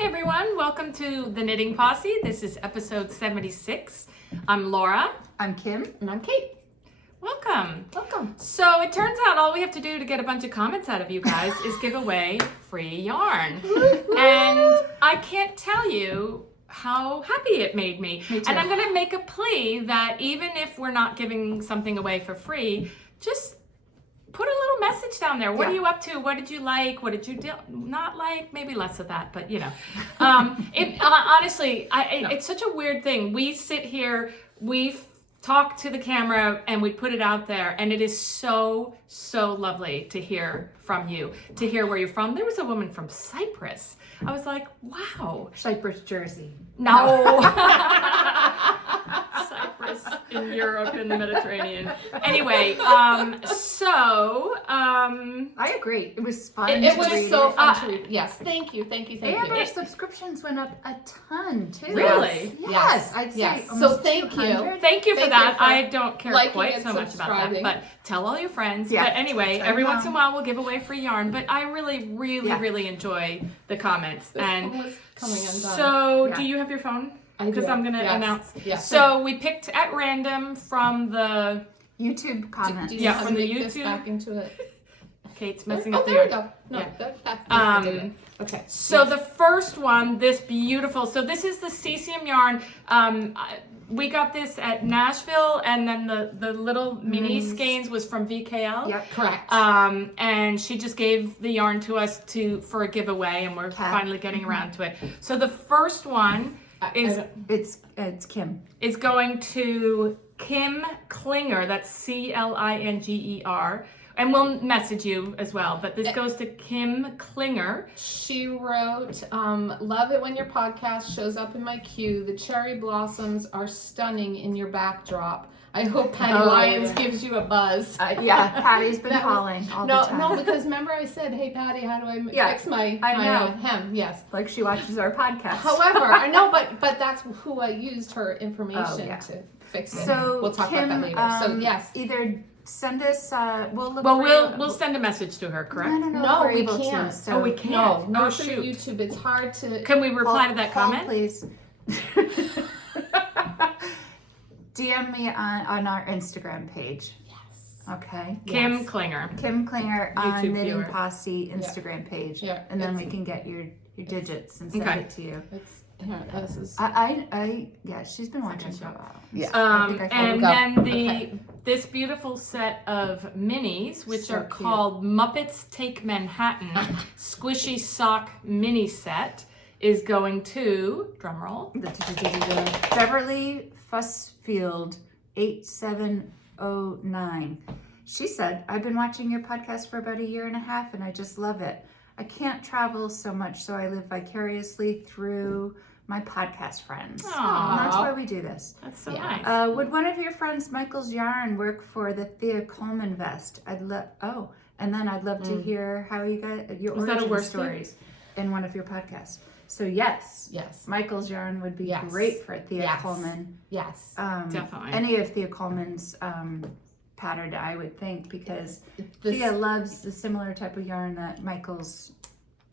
Hi everyone, welcome to the Knitting Posse. This is episode 76. I'm Laura. I'm Kim. And I'm Kate. Welcome. Welcome. So it turns out all we have to do to get a bunch of comments out of you guys is give away free yarn. And I can't tell you how happy it made me. Me too. And I'm going to make a plea that even if we're not giving something away for free, just put a little message down there. What are you up to? What did you like? What did you not like? Maybe less of that, but you know. Honestly, it's such a weird thing. We sit here, we talk to the camera, and we put it out there, and it is so, so lovely to hear from you, to hear where you're from. There was a woman from Cyprus. I was like, wow. Cyprus, Jersey. No. Cyprus in Europe in the Mediterranean. Anyway, I agree. It was fun. It was read. so fun to read. Yes, thank you. And our subscriptions went up a ton too. Really? Yes. I'd say Yes. almost So thank you. 200. Thank you for Thank that. you for I don't care liking quite and so much about that, subscribing. but tell all your friends. Yeah. But anyway, Tell every them. once in a while we'll give away free yarn, but I really, really enjoy the comments. This And one was coming undone. so, Yeah. do you have your phone? I do. Because I'm going to Yes. announce. Yes. So we picked at random from the YouTube comments. Do you Yeah, know how from to the make this YouTube. back into it? Kate's messing up Oh, the there we yarn. go. No, Yeah. that's okay. So the first one, this beautiful, so this is the Cesium Yarn. We got this at Nashville, and then the little mini skeins was from VKL. Yep. Correct. And she just gave the yarn to us for a giveaway, and we're finally getting around to it. So the first one It's Kim. is going to Kim Klinger. That's Klinger. And we'll message you as well. But this goes to Kim Klinger. She wrote, love it when your podcast shows up in my queue. The cherry blossoms are stunning in your backdrop. I hope Patty Lyons gives you a buzz. Yeah, Patty's been calling all the time. No, because remember I said, hey Patty, how do I fix my hem? Yes. Like she watches our podcast. However, I know, but that's who I used her information to fix it. So we'll talk Kim, about that later. So yes. Either send us, we'll look Well, for we'll send a message to her, correct? I don't know No, if we're we able can't. to. So We can't. No, not shoot. through YouTube. It's hard to. Can we reply to that Paul, comment? please. DM me on our Instagram page. Yes. Okay. Kim Klinger. Kim Klinger on YouTube Knitting viewer. Posse Instagram page. Yeah, And then it's- we can get your digits and send Okay. it to you. It's here. This is. Yeah, she's been watching for a while. Yeah. And go. then this beautiful set of minis, which So are cute. called Muppets Take Manhattan Squishy Sock Mini Set, is going to, drumroll, Beverly Fussfield 8709. She said, I've been watching your podcast for about 1.5 years and I just love it. I can't travel so much, so I live vicariously through my podcast friends. Aw. And that's why we do this. that's so Yeah. nice. Would one of your friends, Michael's Yarn, work for the Thea Coleman vest? I'd love to hear how you got your Was that a origin worsted? stories in one of your podcasts. So yes, Michael's Yarn would be great for Thea Coleman. Yes. Definitely. Any of Thea Coleman's pattern, I would think, because This- Thea loves the similar type of yarn that Michael's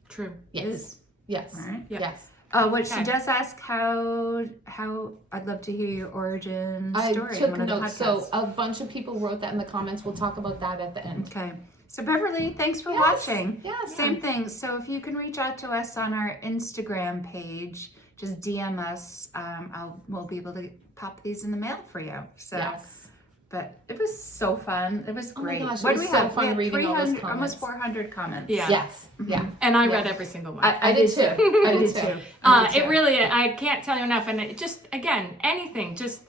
True. Yes. is. Yes. Right? Yeah. Yes. What she does ask how I'd love to hear your origin I story in took one of the notes. podcasts. So a bunch of people wrote that in the comments. We'll talk about that at the end. Okay. So Beverly, thanks for Yes. watching. Yes. Same thing. So if you can reach out to us on our Instagram page, just DM us. We'll be able to pop these in the mail for you. So, Yes. but it was so fun. It was Oh my great. gosh, What it do was we so have? fun We had reading all those 300 comments. almost 400 comments. Yeah. Yes. Yeah. And I Yeah. read every single one. I did too. I did too. It really, I can't tell you enough. And it just, again, anything, just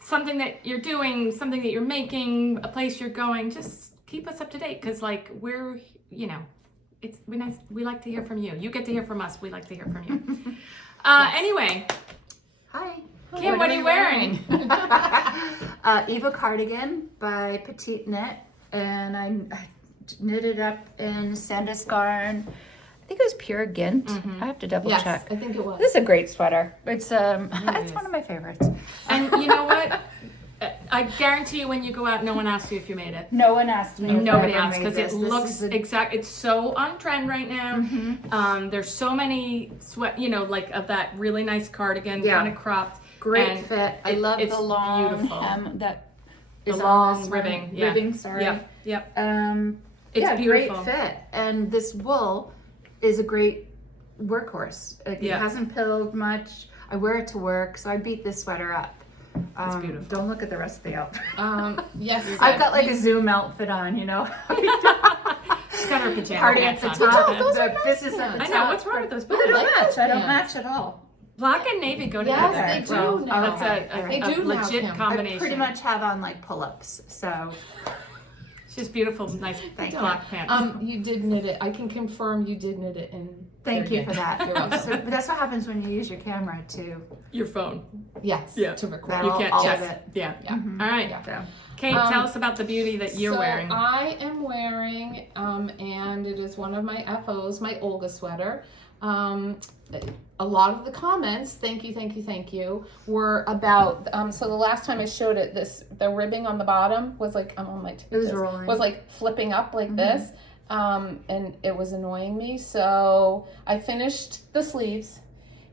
something that you're doing, something that you're making, a place you're going, just keep us up to date. Because, like, we're, we like to hear from you. You get to hear from us. We like to hear from you. Anyway, Hi. Kim, what are you wearing? Eva Cardigan by Petite Knit, and I knitted up in Sandus Garn. I think it was pure Gint. I have to double Yes. check. I think it was. This is a great sweater. It's it's one of my favorites. And you know what? I guarantee you when you go out, no one asks you if you made it. No one asked me. Nobody if I ever asks made because it this. This looks is a- exact. It's so on trend right now. Mhm. There's so many sweat, like of that really nice cardigan, Yeah. kind of cropped. Great and fit. I it- love it's the long beautiful. hem that The is long on this ribbing, one. yeah. Ribbing, sorry. Yep. Yep. It's yeah, beautiful. great fit. And this wool is a great workhorse. Like, Yeah. It hasn't pilled much. I wear it to work, so I beat this sweater up. It's beautiful. Don't look at the rest of the outfit. Yes. I've got like a Zoom outfit on, She's got her pajama Party pants at the on. top, those are the nice business at the pants. top. I know. What's wrong with those But they don't pants? match. I don't Pants. match at all. Black and navy go Yes, together. they do Well, now. That's They a do now, legit Kim. I combination. pretty much have on like pull-ups, so She's beautiful, nice Thank black pants. You did knit it. I can confirm you did knit it in. thank you for that. You're welcome. So, but that's what happens when you use your camera to Your phone. Yes. Yeah. To record. that You all, can't all check. of it. Yeah. Yeah. All right. Yeah. So. Kate, tell us about the beauty that you're so wearing. I am wearing, and it is one of my FOs, my Olga sweater. A lot of the comments, thank you, were about, so the last time I showed it, the ribbing on the bottom was like, I'm on my It was rolling. was like flipping up like this, and it was annoying me. So I finished the sleeves,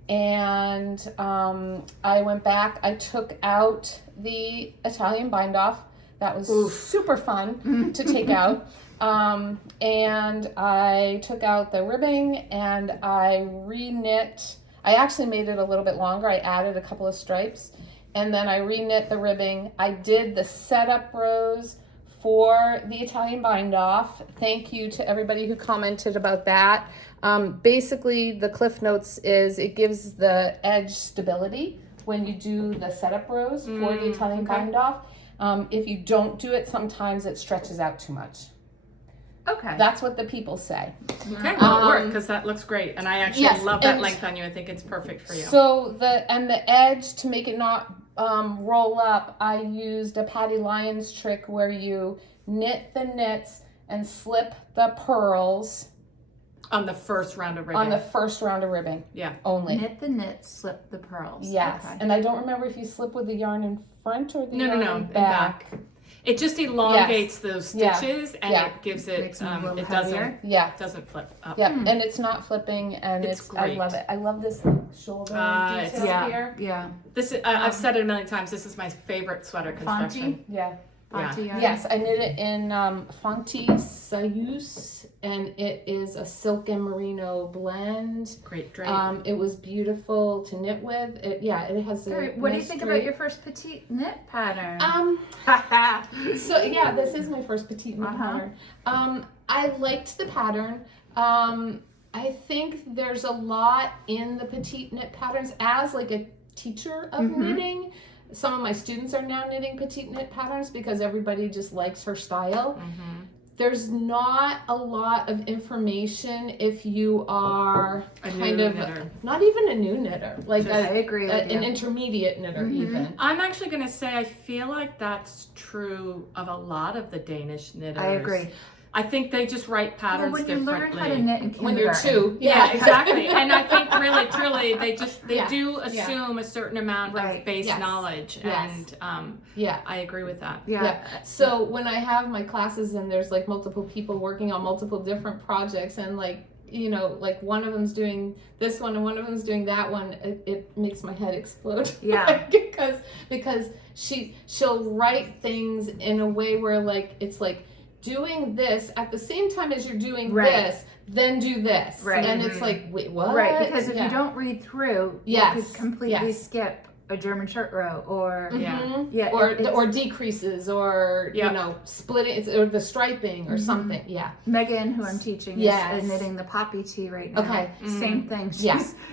and I went back, I took out the Italian bind off. That was super fun to take out. And I took out the ribbing and I re-knit. I actually made it a little bit longer. I added a couple of stripes and then I re-knit the ribbing. I did the setup rows for the Italian bind off. Thank you to everybody who commented about that. Basically, the Cliff Notes is it gives the edge stability when you do the setup rows for the Italian bind off. If you don't do it, sometimes it stretches out too much. Okay. That's what the people say. Okay, well, it worked because that looks great, and I actually Yes, love that and- length on you. I think it's perfect for you. So the edge, to make it not roll up, I used a Patty Lyons trick where you knit the knits and slip the pearls on the first round of ribbing. on the first round of ribbing. Yeah. Only. Knit the knit, slip the pearls. Yes. Okay. And I don't remember if you slip with the yarn in front or the No, yarn in in back. It just elongates those Yeah. stitches and Yeah. it gives it. Makes them a little It heavier. Yeah. doesn't flip up. Yep, and it's not flipping, and It's I great. love it. I love this shoulder It's- detail Yeah. here. Yeah. This is, I've said it a million times. This is my favorite sweater construction. Fonty. Yeah. Fonty yarn. Yes, I knit it in Fonty Sayus, and it is a silk and merino blend. Great drape. It was beautiful to knit with. It has a. Alright, what do you nice think drape. about your first petite knit pattern? So yeah, this is my first petite knit pattern. I liked the pattern. I think there's a lot in the petite knit patterns. As like a teacher of knitting, some of my students are now knitting petite knit patterns because everybody just likes her style. There's not a lot of information if you are A kind new of knitter. not even a new knitter, like I agree with an you. intermediate knitter even. I'm actually going to say I feel like that's true of a lot of the Danish knitters. I agree. I think they just write Well, patterns when you differently. learn how to knit in When you're kindergarten. 2, Yeah, exactly. And I think really, truly, they Yeah. do assume a certain amount Right. of base Yes. knowledge. Yes. And Yeah. I agree with that. Yeah. So when I have my classes and there's like multiple people working on multiple different projects and like, you know, like one of them's doing this one and one of them's doing that one, it makes my head explode. Yeah. because she'll write things in a way where like it's like doing this at the same time as you're doing Right. this, then do this. Right. And it's like, wait, what? Right, because if Yeah. you don't read through, Yes. you could completely Yes. skip a German shirt row or Yeah. Mhm. yeah, or decreases or Yeah. you know splitting or the striping or something. Yeah. Megan, who I'm teaching, Yes. is knitting the poppy tee right now. Okay. Same thing.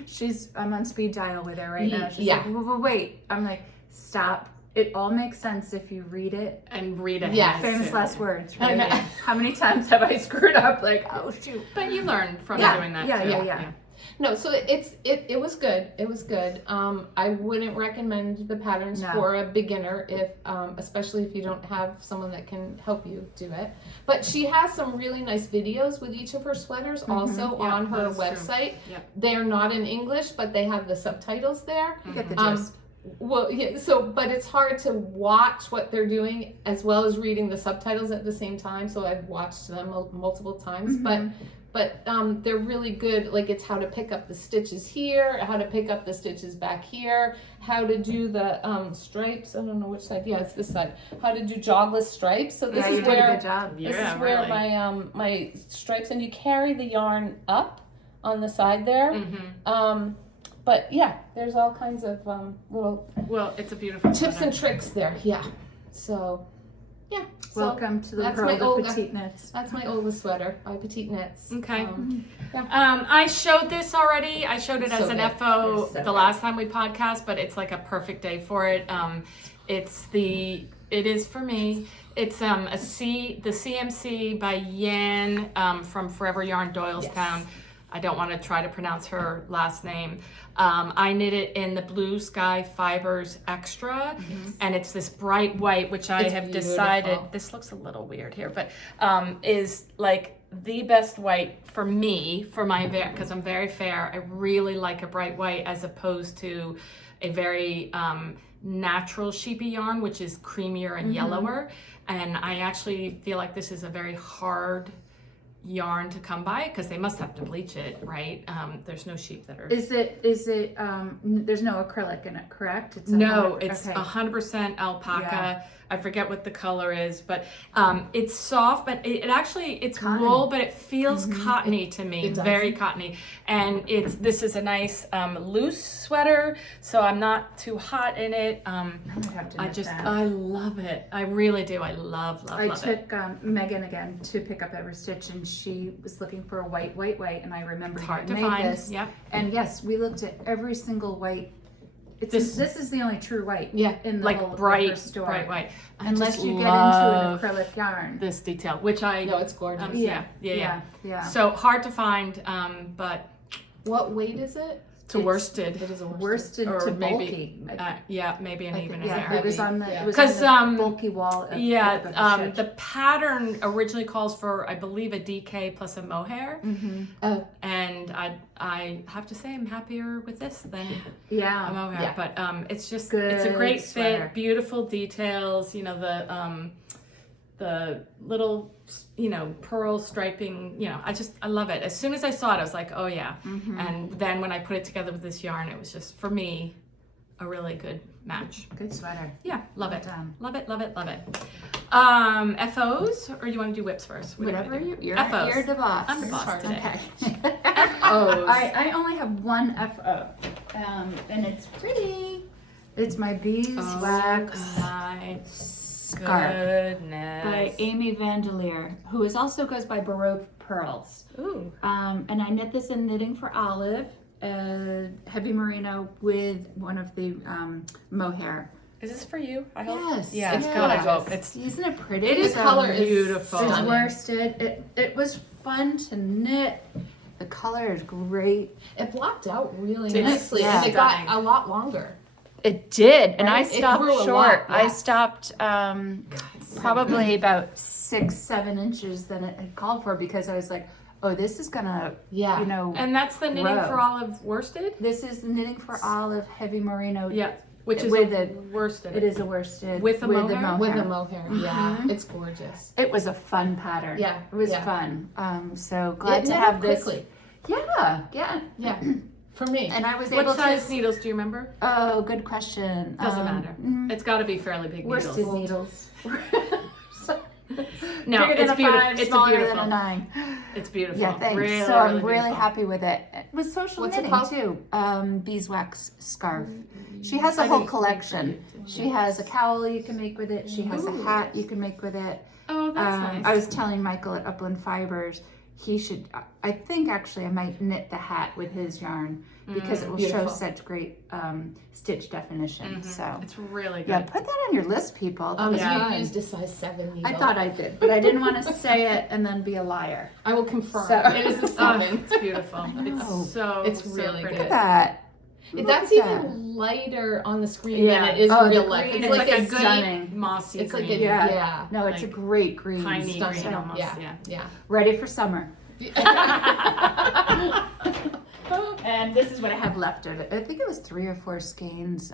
She's I'm on speed dial with her right now. She's Yeah. like, wait. I'm like, stop. It all makes sense if you read it. And read it. Yes. Famous last words, right? Okay. How many times have I screwed up? Like, oh shoot. But you learn from Yeah. doing that Yeah, too. yeah. No, so it was good. It was good. I wouldn't recommend the patterns No. for a beginner if especially if you don't have someone that can help you do it. But she has some really nice videos with each of her sweaters also Yeah, on her that's true. website. Yep. They're not in English, but they have the subtitles there. You get the Um, gist. Well, yeah, but it's hard to watch what they're doing as well as reading the subtitles at the same time. So I've watched them multiple times, but they're really good. Like, it's how to pick up the stitches here, how to pick up the stitches back here, how to do the stripes. I don't know which side. Yeah, it's this side. How to do jogless stripes. So this is you did where a good job. this is where my stripes, and you carry the yarn up on the side there. But yeah, there's all kinds of little it's a beautiful tips sweater. and tricks there. Yeah. So, yeah. So Welcome to the that's world my of Olga. Petite Knits. that's my Olga sweater by Petite Knits. Okay. Yeah. I showed this already. I showed it So as an good. FO It's so the good. last time we podcast, but it's like a perfect day for it. It is for me. It's the CMC by Yan from Forever Yarn Doylestown. Yes. I don't want to try to pronounce her last name. I knit it in the Blue Sky Fibers Extra, and it's this bright white, which I It's have beautiful. decided, this looks a little weird here, but is like the best white for me, for my, because I'm very fair. I really like a bright white as opposed to a very natural sheepy yarn, which is creamier and yellower. And I actually feel like this is a very hard yarn to come by because they must have to bleach it, right? There's no sheep that are. Is it, there's no acrylic in it, correct? It's No, it's okay. 100% alpaca. Yeah. I forget what the color is, but it's soft, but it actually, it's Cotton. wool, but it feels cottony to me, It does. very cottony. And this is a nice loose sweater, so I'm not too hot in it. I might have to knit that. I love it. I really do. I love I it. took Megan again to pick up every stitch, and she was looking for a white, and I remembered It's hard you to made find. this. Yep. And yes, we looked at every single white. This is the only true white Yeah, in the Like whole bright store. white. I Unless just you get into love an acrylic yarn. this detail, which I No, it's gorgeous. yeah. Yeah. So hard to find, but What weight is it? to worsted. It is a worsted. Worsted Or to maybe, bulky. maybe an I even think- in Yeah, there. it was on the Yeah. it was 'Cause, on the bulky wall. Of the the pattern originally calls for, I believe, a DK plus a mohair, Oh, and I have to say I'm happier with this than a yeah. mohair. Yeah. But it's just Good it's a great sweater. fit, beautiful details. You know the little pearl striping. I love it. As soon as I saw it, I was like, oh yeah. And then when I put it together with this yarn, it was just for me a really good match. Good sweater. Yeah, love Well it. done. Love it, love it, love it. FOs, or do you want to do whips first? What do you Whatever wanna do? you're FOs. the boss. I'm the boss hard. today. Okay. FOs. I only have one FO, and it's pretty. It's my Beeswax My scarf goodness. by Amy Vandelier, who also goes by Baroque Pearls. Ooh. And I knit this in Knitting for Olive, heavy merino with one of the mohair. Is this for you? I hope. Yes. Yeah, it's yes. good. I hope it's. Isn't it pretty? It is The color is beautiful. It's stunning. worsted. It was fun to knit. The color is great. it blocked out really It's- nicely, yeah. and it got Stunning. a lot longer. It did, and I Right? It stopped grew a short. lot, I yes. stopped probably about 6-7 inches than it had called for because I was like, oh, this is gonna, Yeah. And that's the knitting Grow. for olive worsted. this is Knitting for Olive heavy merino. Yeah, which is With a a- worsted. It is a worsted With a mohair? With a mohair, yeah, it's gorgeous. It was a fun pattern. Yeah, it was yeah. fun. So glad It to knit have up this. quickly. Yeah. Yeah, for me. And I was What able size to. needles do you remember? Oh, good question. Doesn't matter. It's got to be fairly big Worsted needles. needles. No, Bigger it's than beautiful. a 5, It's smaller beautiful. than a 9. It's beautiful. Yeah, thanks. Really, so I'm really really beautiful. happy with it. With social What's it knitting called? too. Beeswax scarf. She has a whole collection. She has a cowl you can make with it. She has a hat you can make with it. Oh, that's nice. I was telling Michael at Upland Fibers, he should. I think actually I might knit the hat with his yarn because it will show Beautiful. such great stitch definition. So It's really good. yeah, put that on your list, people. That was yeah. fun. You used a size 7 needle. I thought I did, but I didn't want to say it and then be a liar. I will confirm. So- It is a Oh, 7. it's beautiful. know. It's so It's so really pretty. Look good. at that. Look That's at that. even lighter on the screen Yeah. than it is Oh, in the real life. green It's like a is good stunning. mossy It's like green. a Yeah. yeah. No, it's a Like great green. piney Stunning. green almost. Yeah. Yeah. Ready for summer. And this is what I have left of it. I think it was 3 or 4 skeins.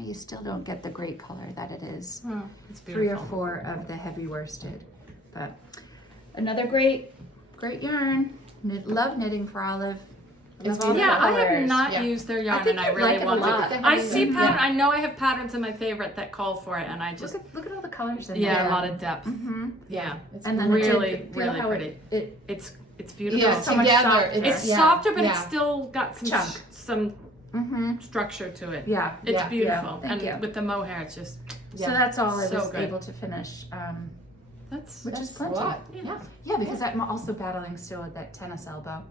You still don't get the great color that it is. Oh, it's 3 beautiful. or 4 of the heavy worsted. But another great yarn. Love knitting for Olive. It's Love all the Yeah, I have colors. not Yeah. used their yarn, think and I you'd really like it a want lot. to. I see Yeah. pattern. I know I have patterns in my favorite that call for it, and I just Look at all the colors in yeah, there. a lot of depth. Mm-hmm. Yeah, It's And then really, feel really how pretty. It's beautiful. yeah, so much together. softer. It's yeah, softer, but yeah. it's still got some Chunk. some Mm-hmm. structure to it. Yeah. It's Yeah. beautiful, Yeah, thank and you. with the mohair, it's just So that's all I So was good. able to finish. that's Which is That's a plenty. lot. Yeah. Yeah, because I'm also battling still with that tennis elbow,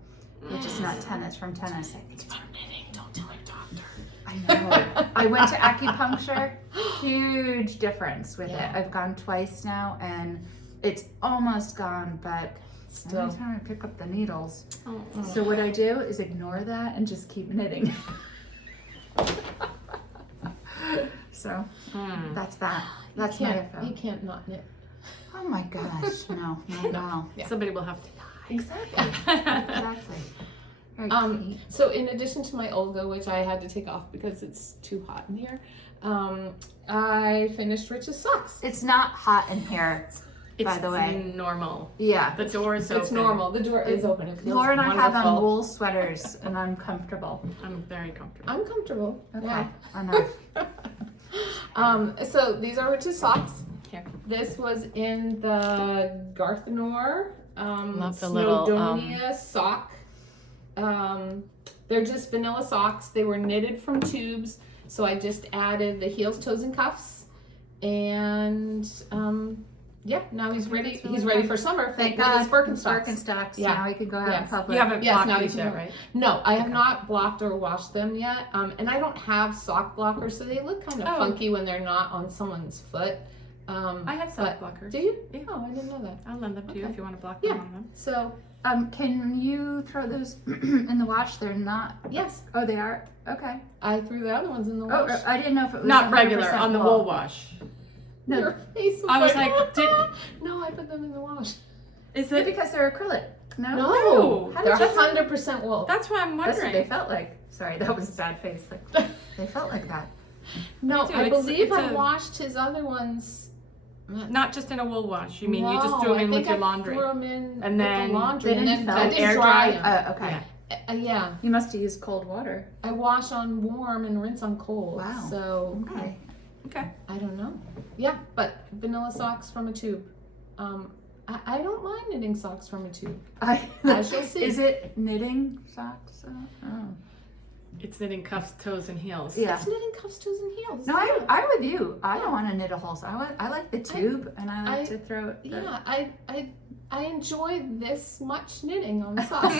which is not tennis from tennis. It's from knitting. Don't tell your doctor. I know. I went to acupuncture. Huge difference with Yeah. it. I've gone twice now, and it's almost gone, but Still. every time I pick up the needles. Oh. So what I do is ignore that and just keep knitting. So that's that. That's my You info. can't not knit. Oh my gosh, no, not at all. Yeah. Somebody will have to die. Exactly. Exactly. Very pretty. So in addition to my Olga, which I had to take off because it's too hot in here, I finished Rich's socks. It's not hot in here, It's by the way. normal. Yeah. The door is open. It's normal. The door is open. It feels Laura and I have on wonderful. wool sweaters, and I'm comfortable. I'm very comfortable. I'm comfortable. Okay, Yeah. enough. So these are Rich's socks. Here. This was in the Garthenor Love the little, Snowdonia sock. They're just vanilla socks. They were knitted from tubes, so I just added the heels, toes, and cuffs. And yeah, now he's ready. that's really He's ready fun. for summer. Thank with God. his Birkenstocks. Birkenstocks. Yeah. Now we can go out in Yes. public. You haven't Yes, blocked now these you yet, can- right? No, I have not blocked or washed them yet. And I don't have sock blockers, so they look kind of Oh. funky when they're not on someone's foot. I have sock blockers. Do you? Yeah. Oh, I didn't know that. I'll lend them to you Okay. if you want to block Yeah. them on them. So Can you throw those in the wash? They're not. yes, Oh, they are. Okay. I threw the other ones in the Oh, wash. I didn't know if it was Not regular 100% on the wool wash. No. Your face was I was like, like, did- no, I put them in the wash. Is Is it it? because they're acrylic? No. No, How they're did you- 100% wool. That's what I'm That's what they wondering. felt like. Sorry, that was a bad face. Like, they felt like that. No, Me too. I It's- believe it's I a- washed his other ones. Not just in a wool wash. You mean you just No, threw them in I with think your I laundry? Threw them in And with then the laundry, they and didn't then felt I did air dry dry? them. Okay. Yeah. Yeah, You must have used cold water. I wash on warm and rinse on cold. Wow. So Okay. Okay. I don't know. Yeah, but vanilla socks from a tube. I don't mind knitting socks from a tube. As you'll see. Is it knitting socks? Oh. It's knitting cuffs, toes, and heels. Yeah. It's knitting cuffs, toes, and heels. No, I'm with you. I don't want to knit a whole sock. I like the tube, and I like to throw it. Yeah, I enjoy this much knitting on socks.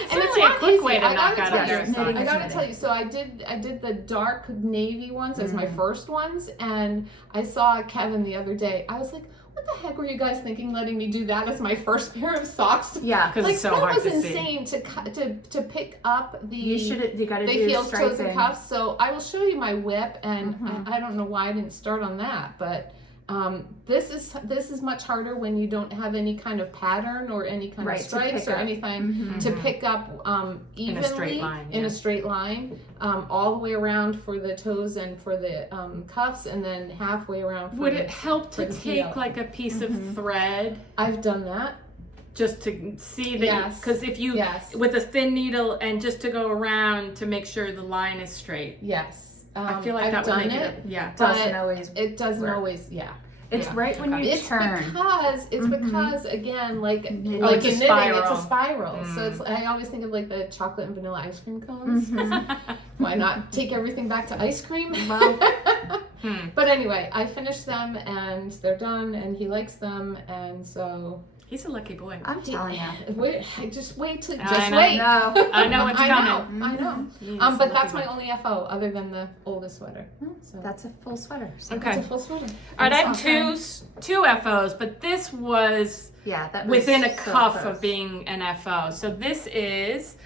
It's really a quick way to knock out a pair of Yes, knitting socks. I is gotta knitting. tell you, so I did the dark navy ones as my Mm-hmm. first ones, and I saw Kevin the other day. I was like, what the heck were you guys thinking letting me do that as my first pair of socks? Yeah. Because Like it's so that hard was to see. insane to pick up the You got to the do heels, toes, and striping. cuffs. So I will show you my whip, and Mhm. I don't know why I didn't start on that, but this is much harder when you don't have any kind of pattern or any kind Right, of to stripes pick or up. anything Mhm. to pick up evenly straight line, in yeah. a straight line, all the way around for the toes and for the cuffs, and then halfway around for Would the, it help for to the take heel. like a piece Mhm. of thread I've done that. just to see that? Yes. Because if you Yes. with a thin needle and just to go around to make sure the line is straight. Yes. I feel like I've that would done make it. it. Yeah. Doesn't but always. It doesn't work. always, yeah. It's Yeah. right when you It's turn. because Mhm. again, like Oh, like it's a in knitting, it's a spiral. spiral. So Mm. it's I always think of like the chocolate and vanilla ice cream cones. Mhm. Why not take everything back to ice cream? Well, But anyway, I finished them and they're done, and he likes them, and so He's a lucky boy. I'm telling you. just wait till I just know. wait. No. I know it's I coming. know, I know. He's a But lucky that's boy. my only FO other than the oldest sweater. So That's a full sweater. So. Okay. it's a full sweater. All right, I have It's two FOs, but this was Yeah, that was within a so cuff close. of being an FO. So this is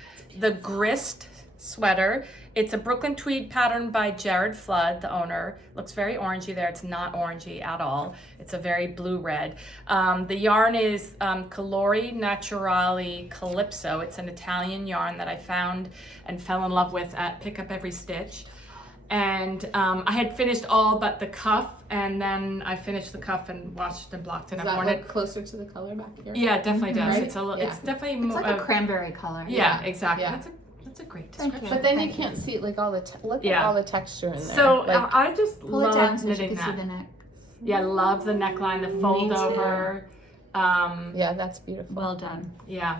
the Grist sweater. It's a Brooklyn tweed pattern by Jared Flood, the owner. Looks very orangey there. It's not orangey at all. It's a very blue-red. The yarn is Colori Naturali Calypso. It's an Italian yarn that I found and fell in love with at Pick Up Every Stitch. And I had finished all but the cuff, and then I finished the cuff and washed and blocked it. Does I've that worn look it. closer to the color back here? Yeah, it definitely does. Right? It's a little. Yeah. It's definitely It's more. like a cranberry color. Yeah, exactly. Yeah. That's a great Thank description. you. But then you Thank can't see like all the look Yeah. at all the texture in there. So like, I just Pull it down love so you knitting can see that. the neck. Yeah, I love the neckline, the fold too. over. yeah, that's beautiful. Well done. Yeah,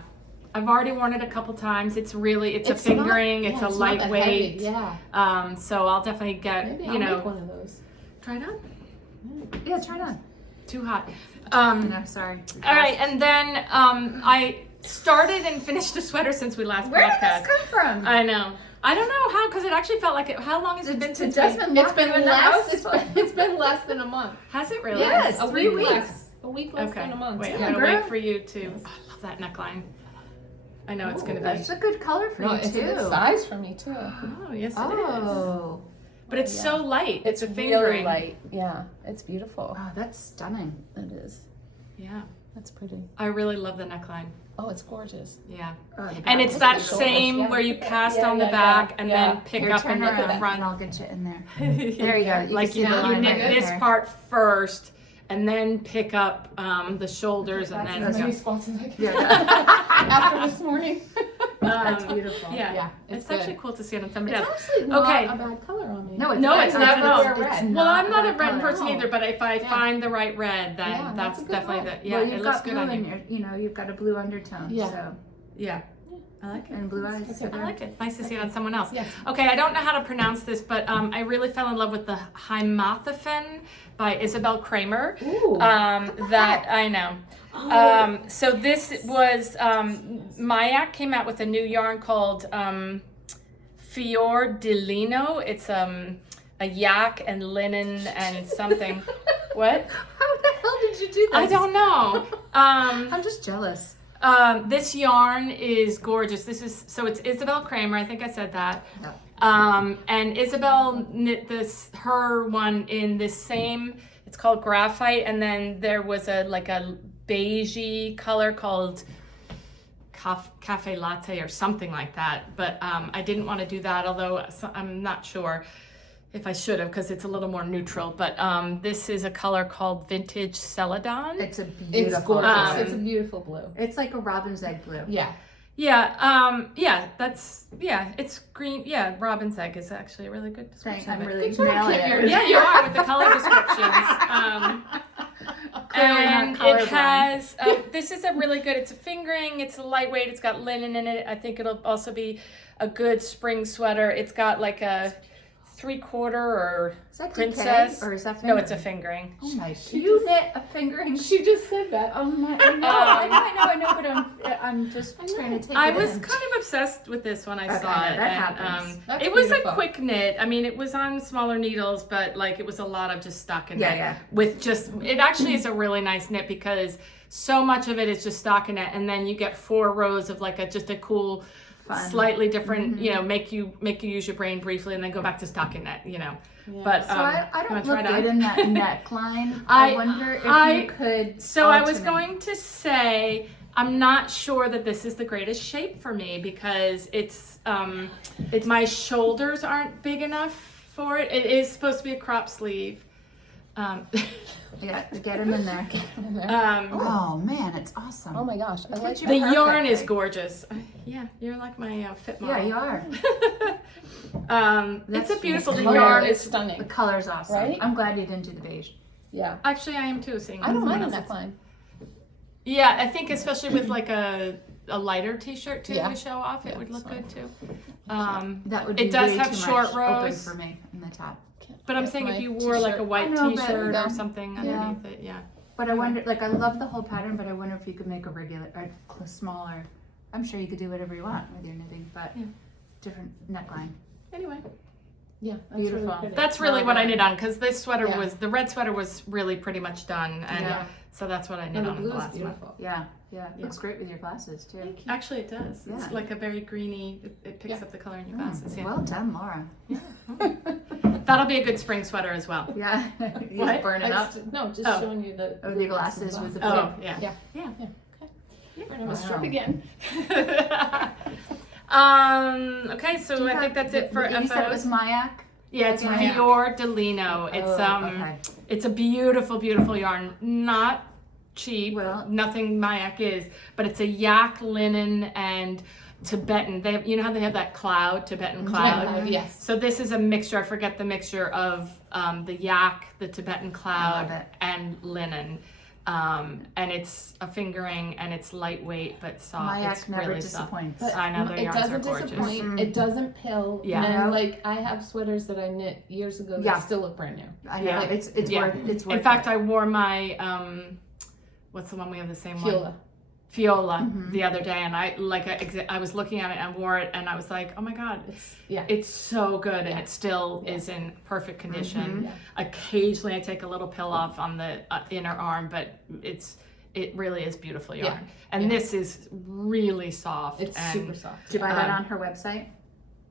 I've already worn it a couple times. It's really, it's a not- fingering. It's yeah, a not that lightweight. heavy, Yeah. So I'll definitely get, Maybe you I'll know, make one of those. try it on. Yeah, try it on. Too hot. No, sorry. All right, and then I started and finished a sweater since we last Where did podcast. this come from? I know. I don't know how, because it actually felt like it. How long has it been since? It's been It's been in the less. house. It's been less than a month. Has it really? Yes. A 3 week weeks. less. A week less Okay. than a month. Wait, yeah. I'm gonna girl. wait for you to. Oh, I love that neckline. I know it's gonna be. That's a good color for No, you it's too. a good size for me too. Oh yes, it is. Oh. But it's so light. It's a really fingering. light. Yeah, it's beautiful. Oh, that's stunning. It is. Yeah, That's pretty. I really love the neckline. Oh, it's gorgeous. Yeah, Oh, the and back it's is that beautiful. same Yeah. where you cast Yeah, on the yeah, back yeah, and yeah. then pick Here, up turn and around at the front. and I'll get you in there. There you go. You Like can you, see the you line knit right this there. part first, and then pick up the shoulders, and That's then as many go. spots as I can Yeah. after this morning. That's beautiful. Yeah, Yeah, it's, it's good. actually cool to see it on somebody It's else. actually not Okay. a bad color on me. No, it's No, not. it's not. Never red. Well, I'm not a bad red color. person No. either, but if I Yeah. find the right red, then Yeah, that's that's a good definitely red. the yeah. Well, It you've looks got good blue on in you. your, you've got a blue undertone. Yeah. So, Yeah, I like it. and blue eyes. Okay. So I good. like it. It's nice to see it on someone else. Yes. Okay, I don't know how to pronounce this, but I really fell in love with the Hymathofen by Isabel Kramer. Ooh. That I know. Oh. So this was Mayak came out with a new yarn called Fior di Lino. It's a yak and linen and something. What? How the hell did you do this? I don't know. I'm just jealous. This yarn is gorgeous. It's Isabel Kramer. I think I said that. No. And Isabel knit her one in this same. It's called graphite, and then there was a beigey color called cafe latte or something like that. But I didn't want to do that, although I'm not sure if I should have, because it's a little more neutral. But this is a color called Vintage Celadon. It's a It's beautiful. gorgeous. It's a beautiful blue. It's like a robin's egg blue. Yeah. It's green. Yeah, robin's egg is actually a really good description. I'm of it. really Good job, nailing Kit. it. Yeah, you are with the color descriptions. Clearly not And it colorblind. has, this is a really good, it's a fingering, it's lightweight, it's got linen in it. I think it'll also be a good spring sweater. It's got like a 3/4 or Is that princess. DK or is that No, fingering? it's a fingering. Oh my! You knit a fingering. She just said that. Oh my! I know. But I'm just trying to take I it was in. kind of obsessed with this when I Okay, saw it. that and, happens. That's it was beautiful. a quick knit. I mean, it was on smaller needles, but like it was a lot of just stockinette. Yeah. With just, it actually is a really nice knit because so much of it is just stockinette, and then you get 4 rows of like just a cool, Fun. slightly different. You know, make you use your brain briefly, and then go back to stockinette. You know. Yeah. But So I you don't wanna try look it on? good in that neckline. I wonder if you could. So I was alternate. going to say, I'm not sure that this is the greatest shape for me because it's my shoulders aren't big enough for it. It is supposed to be a crop sleeve. Yeah, get him in there. Oh man, it's awesome. Oh my gosh, I like The that. yarn is gorgeous. Yeah, you're like my fit model. Yeah, you are. It's a beautiful. The color yarn is is. stunning. The color's awesome. Right? I'm glad you didn't do the beige. Yeah. Actually, I am too. Seeing I don't someone mind a else's. neckline. Yeah, I think especially with like a lighter t-shirt too Yeah. to show off, it Yeah, would look that's good too. That would be It does way have too short much rows. open for me in the top. But I'm With saying my if you wore like a t-shirt. white I know, but- t-shirt Yeah. or something Yeah. underneath it, yeah. But I wonder, like, I love the whole pattern, but I wonder if you could make a smaller. I'm sure you could do whatever you want with your knitting, but Yeah. different neckline. Anyway, Yeah. That's Beautiful. Really pretty. that's really what I knit on because this sweater Yeah. the red sweater was really pretty much done, and Yeah. so that's what I knit And the on blue the is last one. beautiful. Yeah. Yeah, it looks great with your glasses too. Actually, it does. Yeah. It's like a very greeny. It picks up the color in your glasses. Yeah. Well done, Laura. That'll be a good spring sweater as well. Yeah. You What? burn it up. No, just Oh. showing you the. Oh, the glasses with the Oh, yeah. Yeah. Yeah. We're gonna strip Wow. again. Okay, so I think that's it for You said it was FOs. Mayak? Yeah, it's Mayak. Fior de Lino. It's okay. it's a beautiful, beautiful yarn. Not cheap. Well- Nothing Mayak is, but it's a yak linen and Tibetan. They have, you know how they have that cloud, Tibetan cloud. Yes. So this is a mixture. I forget the mixture of the yak, the Tibetan cloud, it. and linen. And it's a fingering, and it's lightweight but soft. Mayak it's never really soft. disappoints. But I know their it yarns are doesn't gorgeous. disappoint. Mm. It doesn't pill. Yeah. And No. like I have sweaters that I knit years ago that Yeah. still look brand new. I know, Yeah. it's Yeah. worth In fact, I wore my what's the one we have the same one? Fiola the other day, and I was looking at it and wore it, and I was like, oh my god, it's so good, and it still is in perfect condition. Occasionally, I take a little pill off on the inner arm, but it really is beautiful yarn. And this is really soft. It's and super soft. Did you buy that on her website?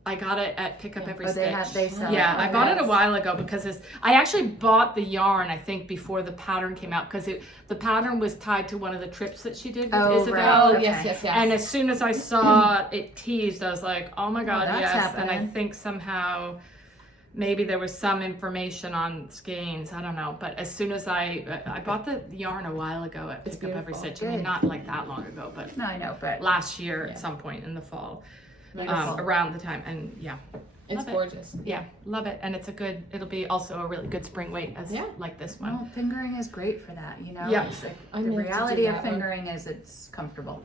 I got it at Pick Up Every Stitch. They sell Yeah, it. I bought it a while ago because I actually bought the yarn, I think, before the pattern came out, because the pattern was tied to one of the trips that she did with Isabel. right. Oh, Okay. yes. And as soon as I saw it teased, I was like, oh my god, that's yes. happening. And I think somehow maybe there was some information on skeins, I don't know. But as soon as I bought the yarn a while ago at Pick Up Every beautiful. Stitch. I mean, Good. not like that long ago, but No, I know, but last year at some point in the fall. Beautiful. Around the time, and yeah. It's Love it. gorgeous. Yeah, love it, and it'll be also a really good spring weight as like this one. well, fingering is great for that, you know? Yeah. It's like, I the meant to do reality of that one. fingering is it's comfortable.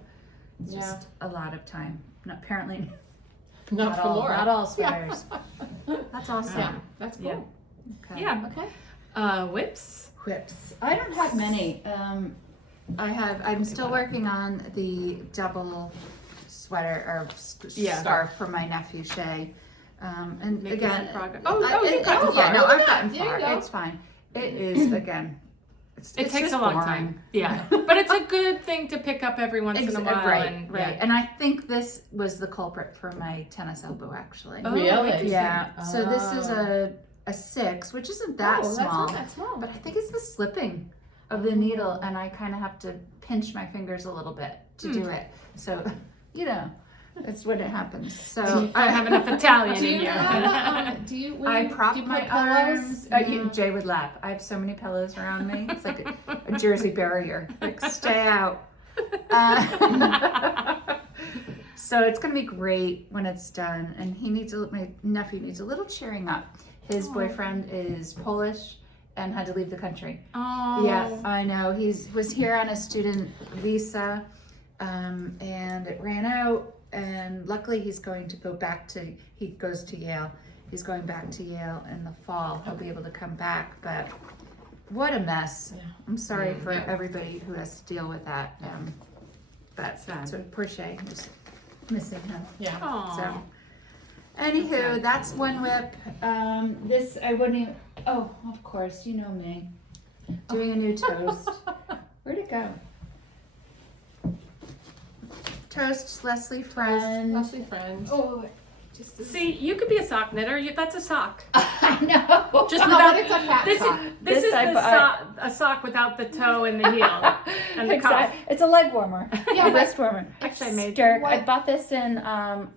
It's just a lot of time. Apparently Not for all, Laura. not all sweaters. That's awesome. Yeah, that's cool. Yeah. Okay. Yeah. Okay. Whips. Whips. I don't have many. I'm still working on the double sweater or scarf for my nephew Shay. And Making again, some progress. I've gotten far. gotten There you far. go. It's fine. It is again. It It takes just a long boring. time. Yeah, but it's a good thing to pick up every once in a while. Right, and, right. And I think this was the culprit for my tennis elbow, actually. Oh, Really? interesting. Yeah. So this is a 6, which isn't that Oh, small. That's not that small. But I think it's the slipping of the needle, and I kind of have to pinch my fingers a little bit to do it. So, it's when it happens. So I don't have enough Italian Do in you you. have I prop do you my put pillows? arms. Jay would laugh. I have so many pillows around me. It's like a Jersey barrier. Like, stay out. So it's going to be great when it's done. And my nephew needs a little cheering up. His boyfriend is Polish and had to leave the country. Oh. Yeah, I know. He was here on a student visa, and it ran out. And luckily, he goes to Yale. He's going back to Yale in the fall. He'll be able to come back. But what a mess. Yeah. I'm sorry for everybody who has to deal with that. But Sad. so poor Shay was missing him. Yeah. Aw. So, anywho, that's one whip. This I wouldn't even. Oh, of course, you know me. Doing a new toast. Where'd it go? Toast, Leslie Friend. Leslie Friend. Oh, See, you could be a sock knitter. That's a sock. I know. Just No, without, but it's a fat this sock. Is, this is a sock without the toe and the heel and the cuff. It's a leg warmer. Yeah, a wrist warmer. Actually, I made Dirk, I what- bought this in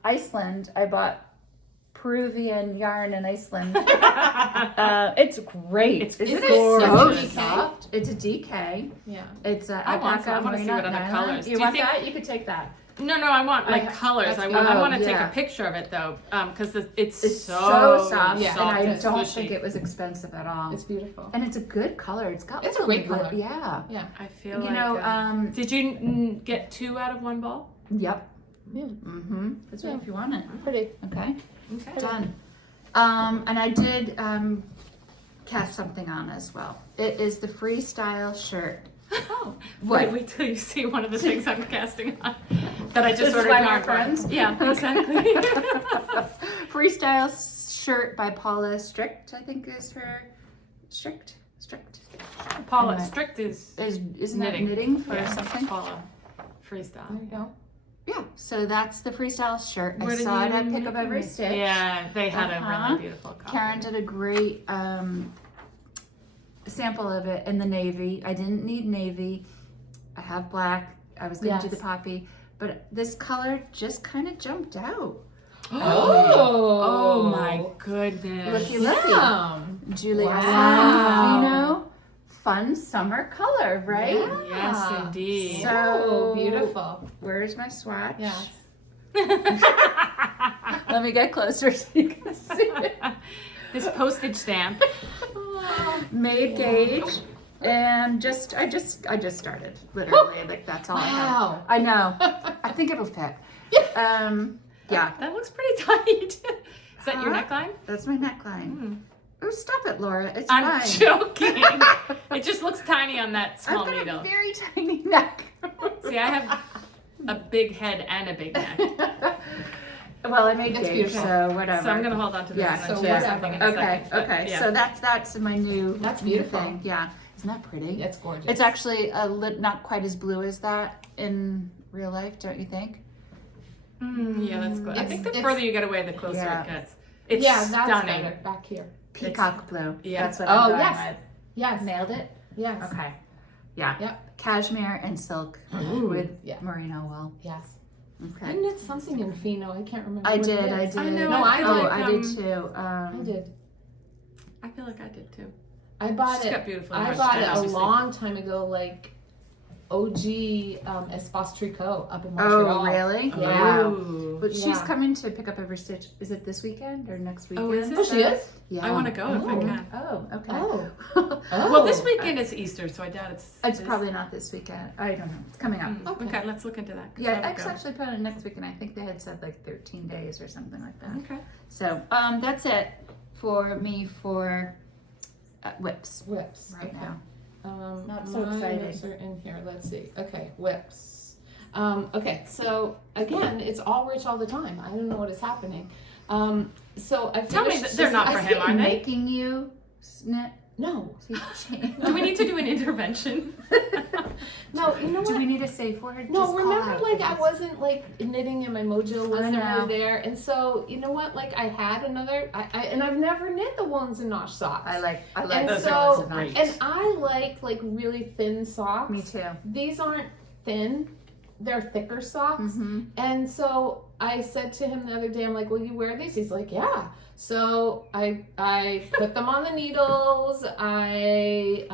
Iceland. I bought Peruvian yarn in Iceland. It's great. It's Isn't gorgeous. it so soft? It's a DK. Yeah. It's a I want some. I alpaca wanna see merino what other nylon. colors. You Do you want think- that? You could take that. No, I want like colors. I want to take yeah. a picture of it though, because it's It's so soft, Yeah, and I and don't squishy. think it was expensive at all. It's beautiful. And it's a good color. It's got It's like a great li- color. Yeah. Yeah. I feel You know, did you get 2 out of 1 ball? Yep. Yeah. Mm-hmm. That's right Yeah. if you want it. Pretty. Okay. Okay. Done. And I did cast something on as well. It is the Freestyle shirt. Oh, What? wait till you see one of the things I'm casting on that I just This is ordered why yarn we're for. friends? Yeah, exactly. Freestyle shirt by Paula Strict, I think is her. Strict. Paula, Anyway. strict is Isn't Knitting. that knitting for yeah, something? Paula. Freestyle. There you go. Yeah, so that's the Freestyle shirt. Where I did saw it you at Pick Up make Every it? Stitch. Yeah, they had a Uh-huh. really beautiful copy. Karen did a great sample of it in the navy. I didn't need navy. I have black. I was going to do Yes. the poppy, but this color just kind of jumped out. Oh my goodness. Looky, looky. Yum. Julia Wow. Sanfino, fun summer color, right? Yeah. Yes, indeed. So Oh, beautiful. Where's my swatch? Yes. Let me get closer so you can see it. This postage stamp. Made gauge, and I just started literally. Like that's all I have. Wow. I know. I think it'll fit. Yeah, That looks pretty tight. Is that your Huh? neckline? that's my neckline. Oh, stop it, Laura. It's I'm fine. joking. It just looks tiny on that small I've got needle. a very tiny neck. See, I have a big head and a big neck. Well, I made It's gauge, beautiful. so whatever. So I'm gonna hold on to this Yeah, and so then share whatever. something in a Okay, second. But, okay. yeah. So that's my new. That's new beautiful. thing. Yeah, isn't that pretty? It's gorgeous. It's actually not quite as blue as that in real life, don't you think? Yeah, that's good. I think the It's- further you get away, the closer Yeah. it gets. It's yeah, that's stunning. better. Back here. Peacock blue. Yeah. That's what Oh, I'm going yes. with. Yes. Nailed it. Yes. Okay. Yeah. Yep. Cashmere and silk with Yeah. merino wool. Yes. Okay. I knit something in Fino. I can't remember. I what it did. I is. did. I know, No, I feel did. like, I did too. I did. I feel like I did too. I bought She's it. got beautiful I yarn, bought it a obviously. long time ago, like OG Espace Tricot up in Montreal. Oh, really? Yeah. Ooh. But she's Yeah. coming to pick up every stitch. Is it this weekend or next weekend? Oh, is it? Oh, she is? Yeah. I want to go if I Oh. can. Oh, okay. Oh. Well, this weekend is Easter, so I doubt it's. It's probably not this weekend. I don't know. It's coming up. Okay. Okay. Let's look into that. 'cause Yeah, I would X go. actually put it next weekend. I think they had said like 13 days or something like that. Okay. So that's it for me for whips Whips. right Okay. now. Not My so exciting. whips are in here. Let's see. Okay, whips. Okay, so again, it's all rich all the time. I don't know what is happening. So I Tell me finished that they're this- not I for see- him, are they? Making you knit. No, Do we need to do an intervention? no. You know Do what? we need a safe word? No, Just call remember, out, like I please. wasn't like knitting and my mojo wasn't know. really there, and so you know what? Like I had another, and I've never knit the Woolens and Nosh socks. I like And those so- ones at night. and I like really thin socks. Me too. These aren't thin; they're thicker socks. Mm-hmm. And so I said to him the other day, I'm like, will you wear these? He's like, yeah. So I put them on the needles. I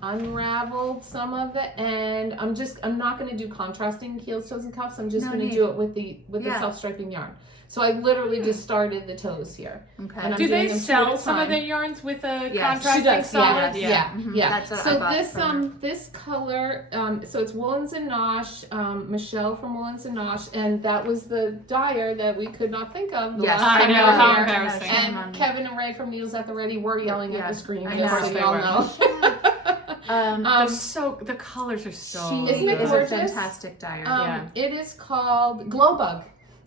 unraveled some of it, and I'm not going to do contrasting heels, toes, and cuffs. I'm just No going to need. do it with the Yeah. self-striping yarn. So I literally just started the toes here. Okay. And I'm Do doing they them two sell at a some of time. their yarns with a Yes. contrasting She does, solid? yeah. Mhm. Yeah. That's what I So bought this from her. this color, so it's Woolens and Nosh, Michelle from Woolens and Nosh, and that was the dyer that we could not think of. The Yes, last I time we know, were how here. embarrassing. And Kevin and Ray from Needles at the Ready were yelling Yeah, at the screen. I Just know. so Of course y'all they know. They're so the colors are so. She Isn't it is gorgeous? a fantastic dyer. Yeah. It is called Glow Bug.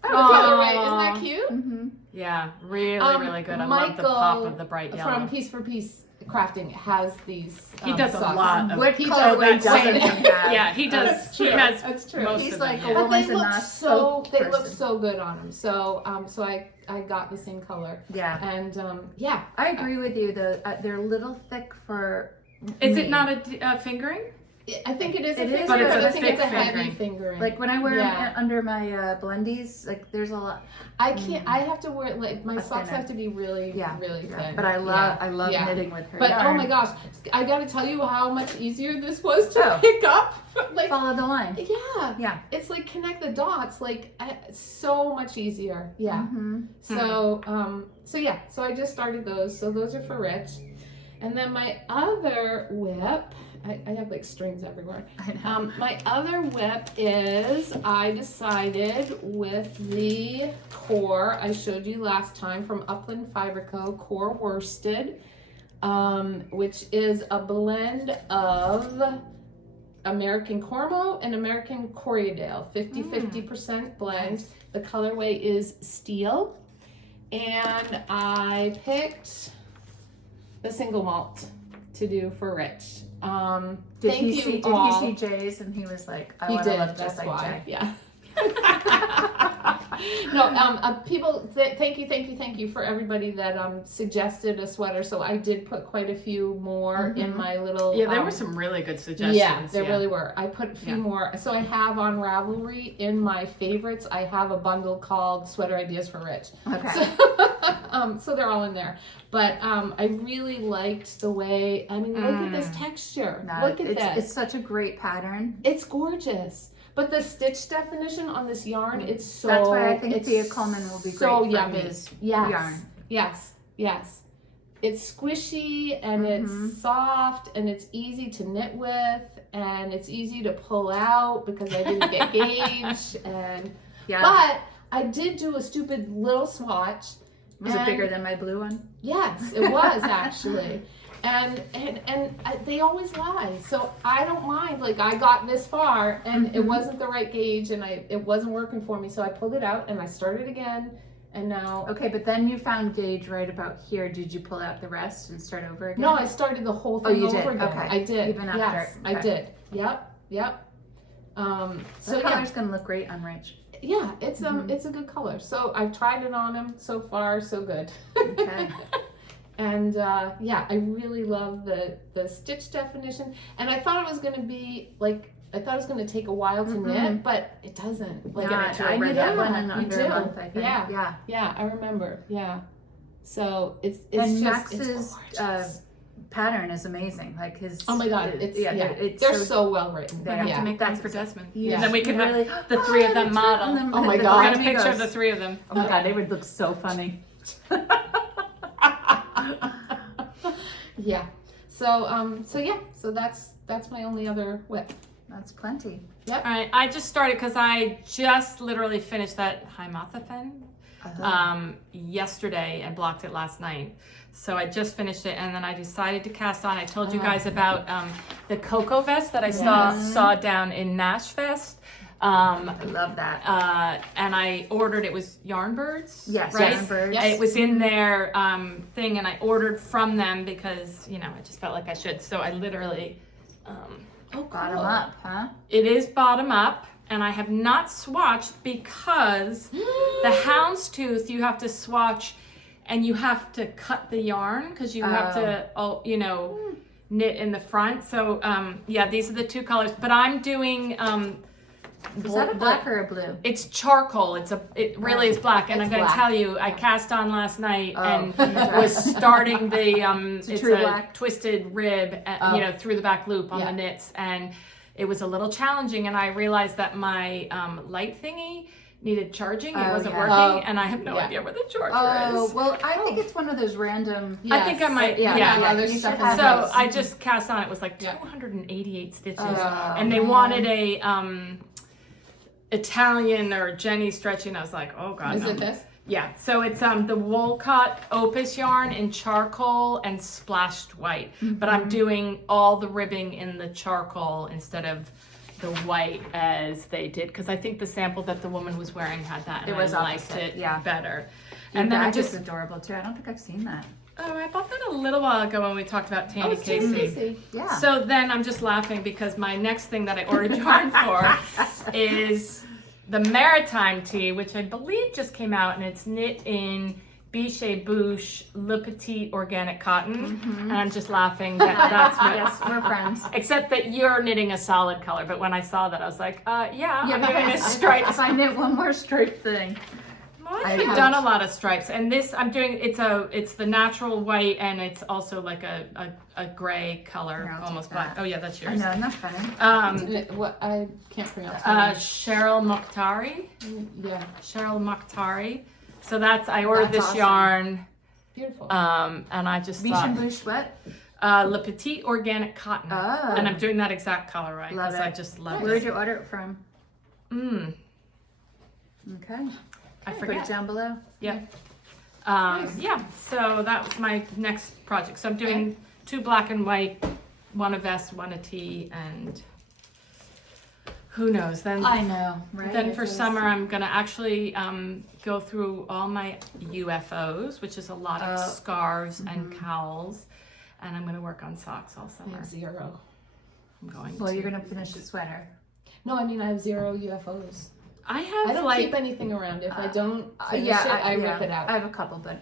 Oh, Color, right? Isn't that cute? Mm-hmm. Yeah, really good. I love the Michael pop of the bright yellow. From Piece for Piece Crafting has these. He does a socks. lot of. What he colorway does doesn't that. he have? Yeah, he does. That's He true. has That's true. most He's of like them. a Yeah. But they Woolens and look Nosh so spoke they look person. so good on them. So I got the same color, Yeah, and yeah, I agree with you. They're a little thick for. Is me. it not a fingering? I think it is a It is, finger, but it's but a I think thick it's a heavy fingering. fingering. Like when I wear Yeah. them under my blendies, like there's a lot. I can't. I have to wear like my A socks thinner. have to be really, Yeah, really yeah. thin. But I love Yeah. knitting with her. But oh yarn. my gosh, I got to tell you how much easier this was to Oh. pick up. Like Follow the line. yeah, Yeah. it's like connect the dots. Like so much easier. Yeah. Mm-hmm. So yeah, so I just started those. So those are for Rich. And then my other whip, I have like strings everywhere. I know. My other whip is I decided with the core I showed you last time from Upland Fiber Co. Core Worsted, which is a blend of American Cormo and American Corriedale, 50-50% blend. The colorway is steel. And I picked the single malt to do for Rich. Did thank he you see? all. Did he see Jay's and he was like, "I He want to did. look That's just like why. Jay"? Yeah. No, people, thank you for everybody that suggested a sweater. So I did put quite a few more in my little. Yeah, there were some really good suggestions. Yeah, there really were. I put a few Yeah. more. So I have on Ravelry in my favorites. I have a bundle called Sweater Ideas for Rich. Okay. So they're all in there. But I really liked the way. I mean, look at this texture. No, Look at it's, this. It's such a great pattern. It's gorgeous. But the stitch definition on this yarn, it's so. That's why I think it's Thea Coleman will be great so for yummy. his Yes. yarn. Yes. It's squishy and it's soft and it's easy to knit with and it's easy to pull out because I didn't get gauge and. Yeah. But I did do a stupid little swatch. Was it bigger than my blue one? Yes, it was actually. And they always lie, so I don't mind. Like I got this far, and it wasn't the right gauge, and it wasn't working for me. So I pulled it out, and I started again, and now. Okay, but then you found gauge right about here. Did you pull out the rest and start over again? No, I started the whole thing you over did? again. Okay. I did. Even after. Yes, I Okay. did. Yep. The So color's gonna look great on Rach. yeah, it's it's a good color. So I've tried it on him. So far, so good. Okay. And yeah, I really love the stitch definition. And I thought it was going to be like, I thought it was going to take a while to knit, but it doesn't. Like, I knew that one in under a month, I think. Yeah. Yeah, I remember. Yeah. So it's And just, Max's it's gorgeous. pattern is amazing. Like his. Oh my God, it's it's they're so well written. They I have yeah. to make one That's for Desmond. Yeah. And then we could have Really- the three of them model. Oh my the God. Get a three picture of amigos. the three of them. Oh my God, they would look so funny. Yeah. So that's my only other whip. That's plenty. All right, I just started because I just literally finished that Hymathofen yesterday and blocked it last night. So I just finished it and then I decided to cast on. I told you guys about the cocoa vest that I saw down in Nashfest. I love that. And I ordered, it was Yarnbirds, Yes, right? Yarnbirds. It was in their thing and I ordered from them because, you know, I just felt like I should. So I literally, Bottom up, huh? it is bottom up and I have not swatched because the houndstooth you have to swatch and you have to cut the yarn because you have to, knit in the front. So yeah, these are the two colors, but I'm doing, Is that a black or a blue? it's charcoal. It really is black, and It's I'm going to black. tell you, I cast on last night and right. was starting the it's true a black? twisted rib, through the back loop on the knits, and it was a little challenging. And I realized that my light thingy needed charging. It wasn't working, and I have no idea where the charger is. Well, I think it's one of those random. I think I might. there's you stuff should in have those. So I just cast on. It was like Yeah. 288 stitches, Oh, and they wanted a Italian or Jenny stretching. I was like, oh god. Is no. it this? Yeah. So it's the Woolcott Opus yarn in charcoal and splashed white, but I'm doing all the ribbing in the charcoal instead of the white as they did because I think the sample that the woman was wearing had that, and It was I liked opposite, it better. And And then I that is just adorable too. I don't think I've seen that. I bought that a little while ago when we talked about Tandy it's Tandy Casey. Casey. Yeah. So then I'm just laughing because my next thing that I ordered yarn for is the Maritime tee, which I believe just came out, and it's knit in Biche Bouche Le Petite organic cotton. And I'm just laughing that that's what. Yes, we're friends. Except that you're knitting a solid color, but when I saw that, I was like, I'm doing a stripe. If I knit one more stripe thing. Well, I've done a lot of stripes, and this I'm doing. It's the natural white, and it's also like a gray color, Here, I'll almost take black. that. Oh yeah, that's I yours. know, isn't that funny? What I can't pronounce. her name. Cheryl Mokhtari. Yeah, Cheryl Mokhtari. So I ordered That's this awesome. yarn, beautiful. and I just Biche thought and Bouche what? Le Petite organic cotton, Oh. and I'm doing that exact color right Love because I it. just love Where'd it. you order it from? Okay. I Put forget. it down below. Yep. Yeah, so that was my next project. So I'm doing 2 black and white, 1 a vest, 1 a tee, and who knows. Then know, right? Then for summer, I'm gonna actually go through all my UFOs, which is a lot of scarves and cowls, and I'm gonna work on socks all summer. Zero. I'm going Well, to. you're gonna finish the sweater. No, I mean I have 0 UFOs. I have I don't like keep anything around. If I don't finish Yeah, it, I rip it out. I have a couple, but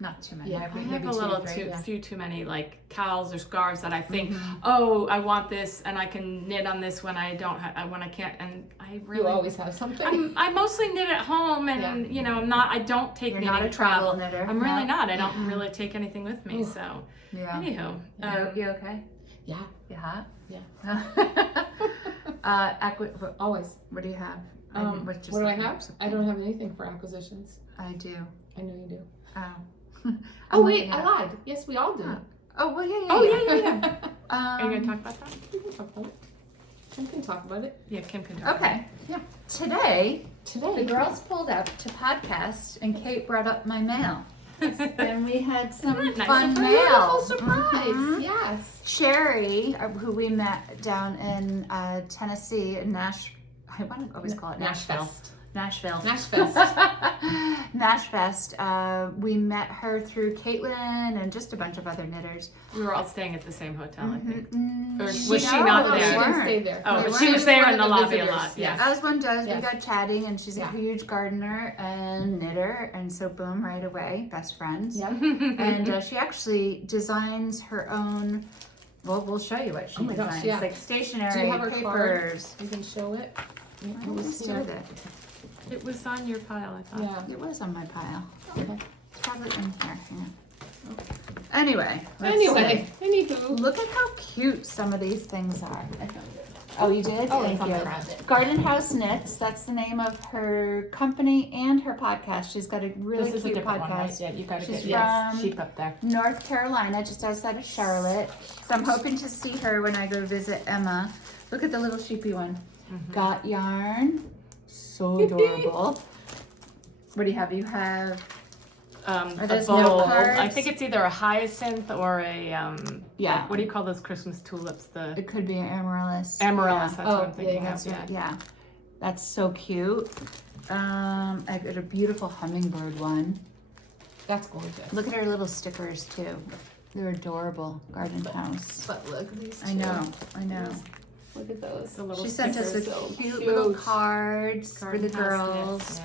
not too many. Yeah, I Maybe have a two or little three. few too many like cowls or scarves that I think, oh, I want this and I can knit on this when I don't when I can't, and I really You always have something. I mostly knit at home, and you know I don't take You're knitting not a travel travel. knitter. I'm really No. not. I don't really take anything with me. So Yeah. anywho, You okay? Yeah, You hot? yeah. Always. What do you have? What do I have? I don't have anything for acquisitions. I do. I know you do. Oh. Oh wait, I lied. Yes, we all do. Oh well, yeah. oh yeah. Are you Um, gonna talk about that? We can talk about it. Kim can talk about it. Yeah, Kim can talk. Okay. Yeah. Today, Today. the girls pulled up to podcast, and Kate brought up my mail, and we had some Nice. fun A mail. Beautiful surprise. Mhm. Yes. Sherry, who we met down in Tennessee, in I want to always call it Nashville. Nashfest. Nashfest. We met her through Caitlin and just a bunch of other knitters. We were all staying at the same hotel, I think. Mm, Or was no, she not we No, she there? didn't weren't. stay there. Oh, We but weren't. she was there one in the of lobby a visitors. lot. Yes. As one does, Yeah. we got chatting, and she's Yeah. a huge gardener and knitter, and so boom, right away, best friends. Yeah. And she actually designs her own. Well, we'll show you what she Oh my gosh, designs, yeah. like stationery, Do you have her card? papers. You can show it. Where It did we was start here. it? It was on your pile, I thought. Yeah. It was on my pile. Okay. It's probably in here. Yeah. Anyway. let's Anyway, anywho. see. Look at how cute some of these things are. Oh, you did? Oh, Thank it's on you. the closet. Garden House Knits. That's the name of her company and her podcast. She's got a really This is a cute different podcast. one, right? Yeah, you gotta She's get from sheep up there. North Carolina, just outside of Charlotte. So I'm hoping to see her when I go visit Emma. Look at the little sheepy one. Got yarn. So adorable. What do you have? You have A those bowl. note I cards? think it's either a hyacinth or a Yeah. What do you call those Christmas tulips? The It could be an amaryllis. amaryllis. Yeah. That's Oh, what I'm thinking yeah, of. That's Yeah. right. Yeah. That's so cute. I got a beautiful hummingbird one. That's gorgeous. Look at her little stickers too. They're adorable. Garden House. But look at these two. I know. Look at those. The little She sent us a stickers. so cute cute. little cards for the Garden house girls. knits,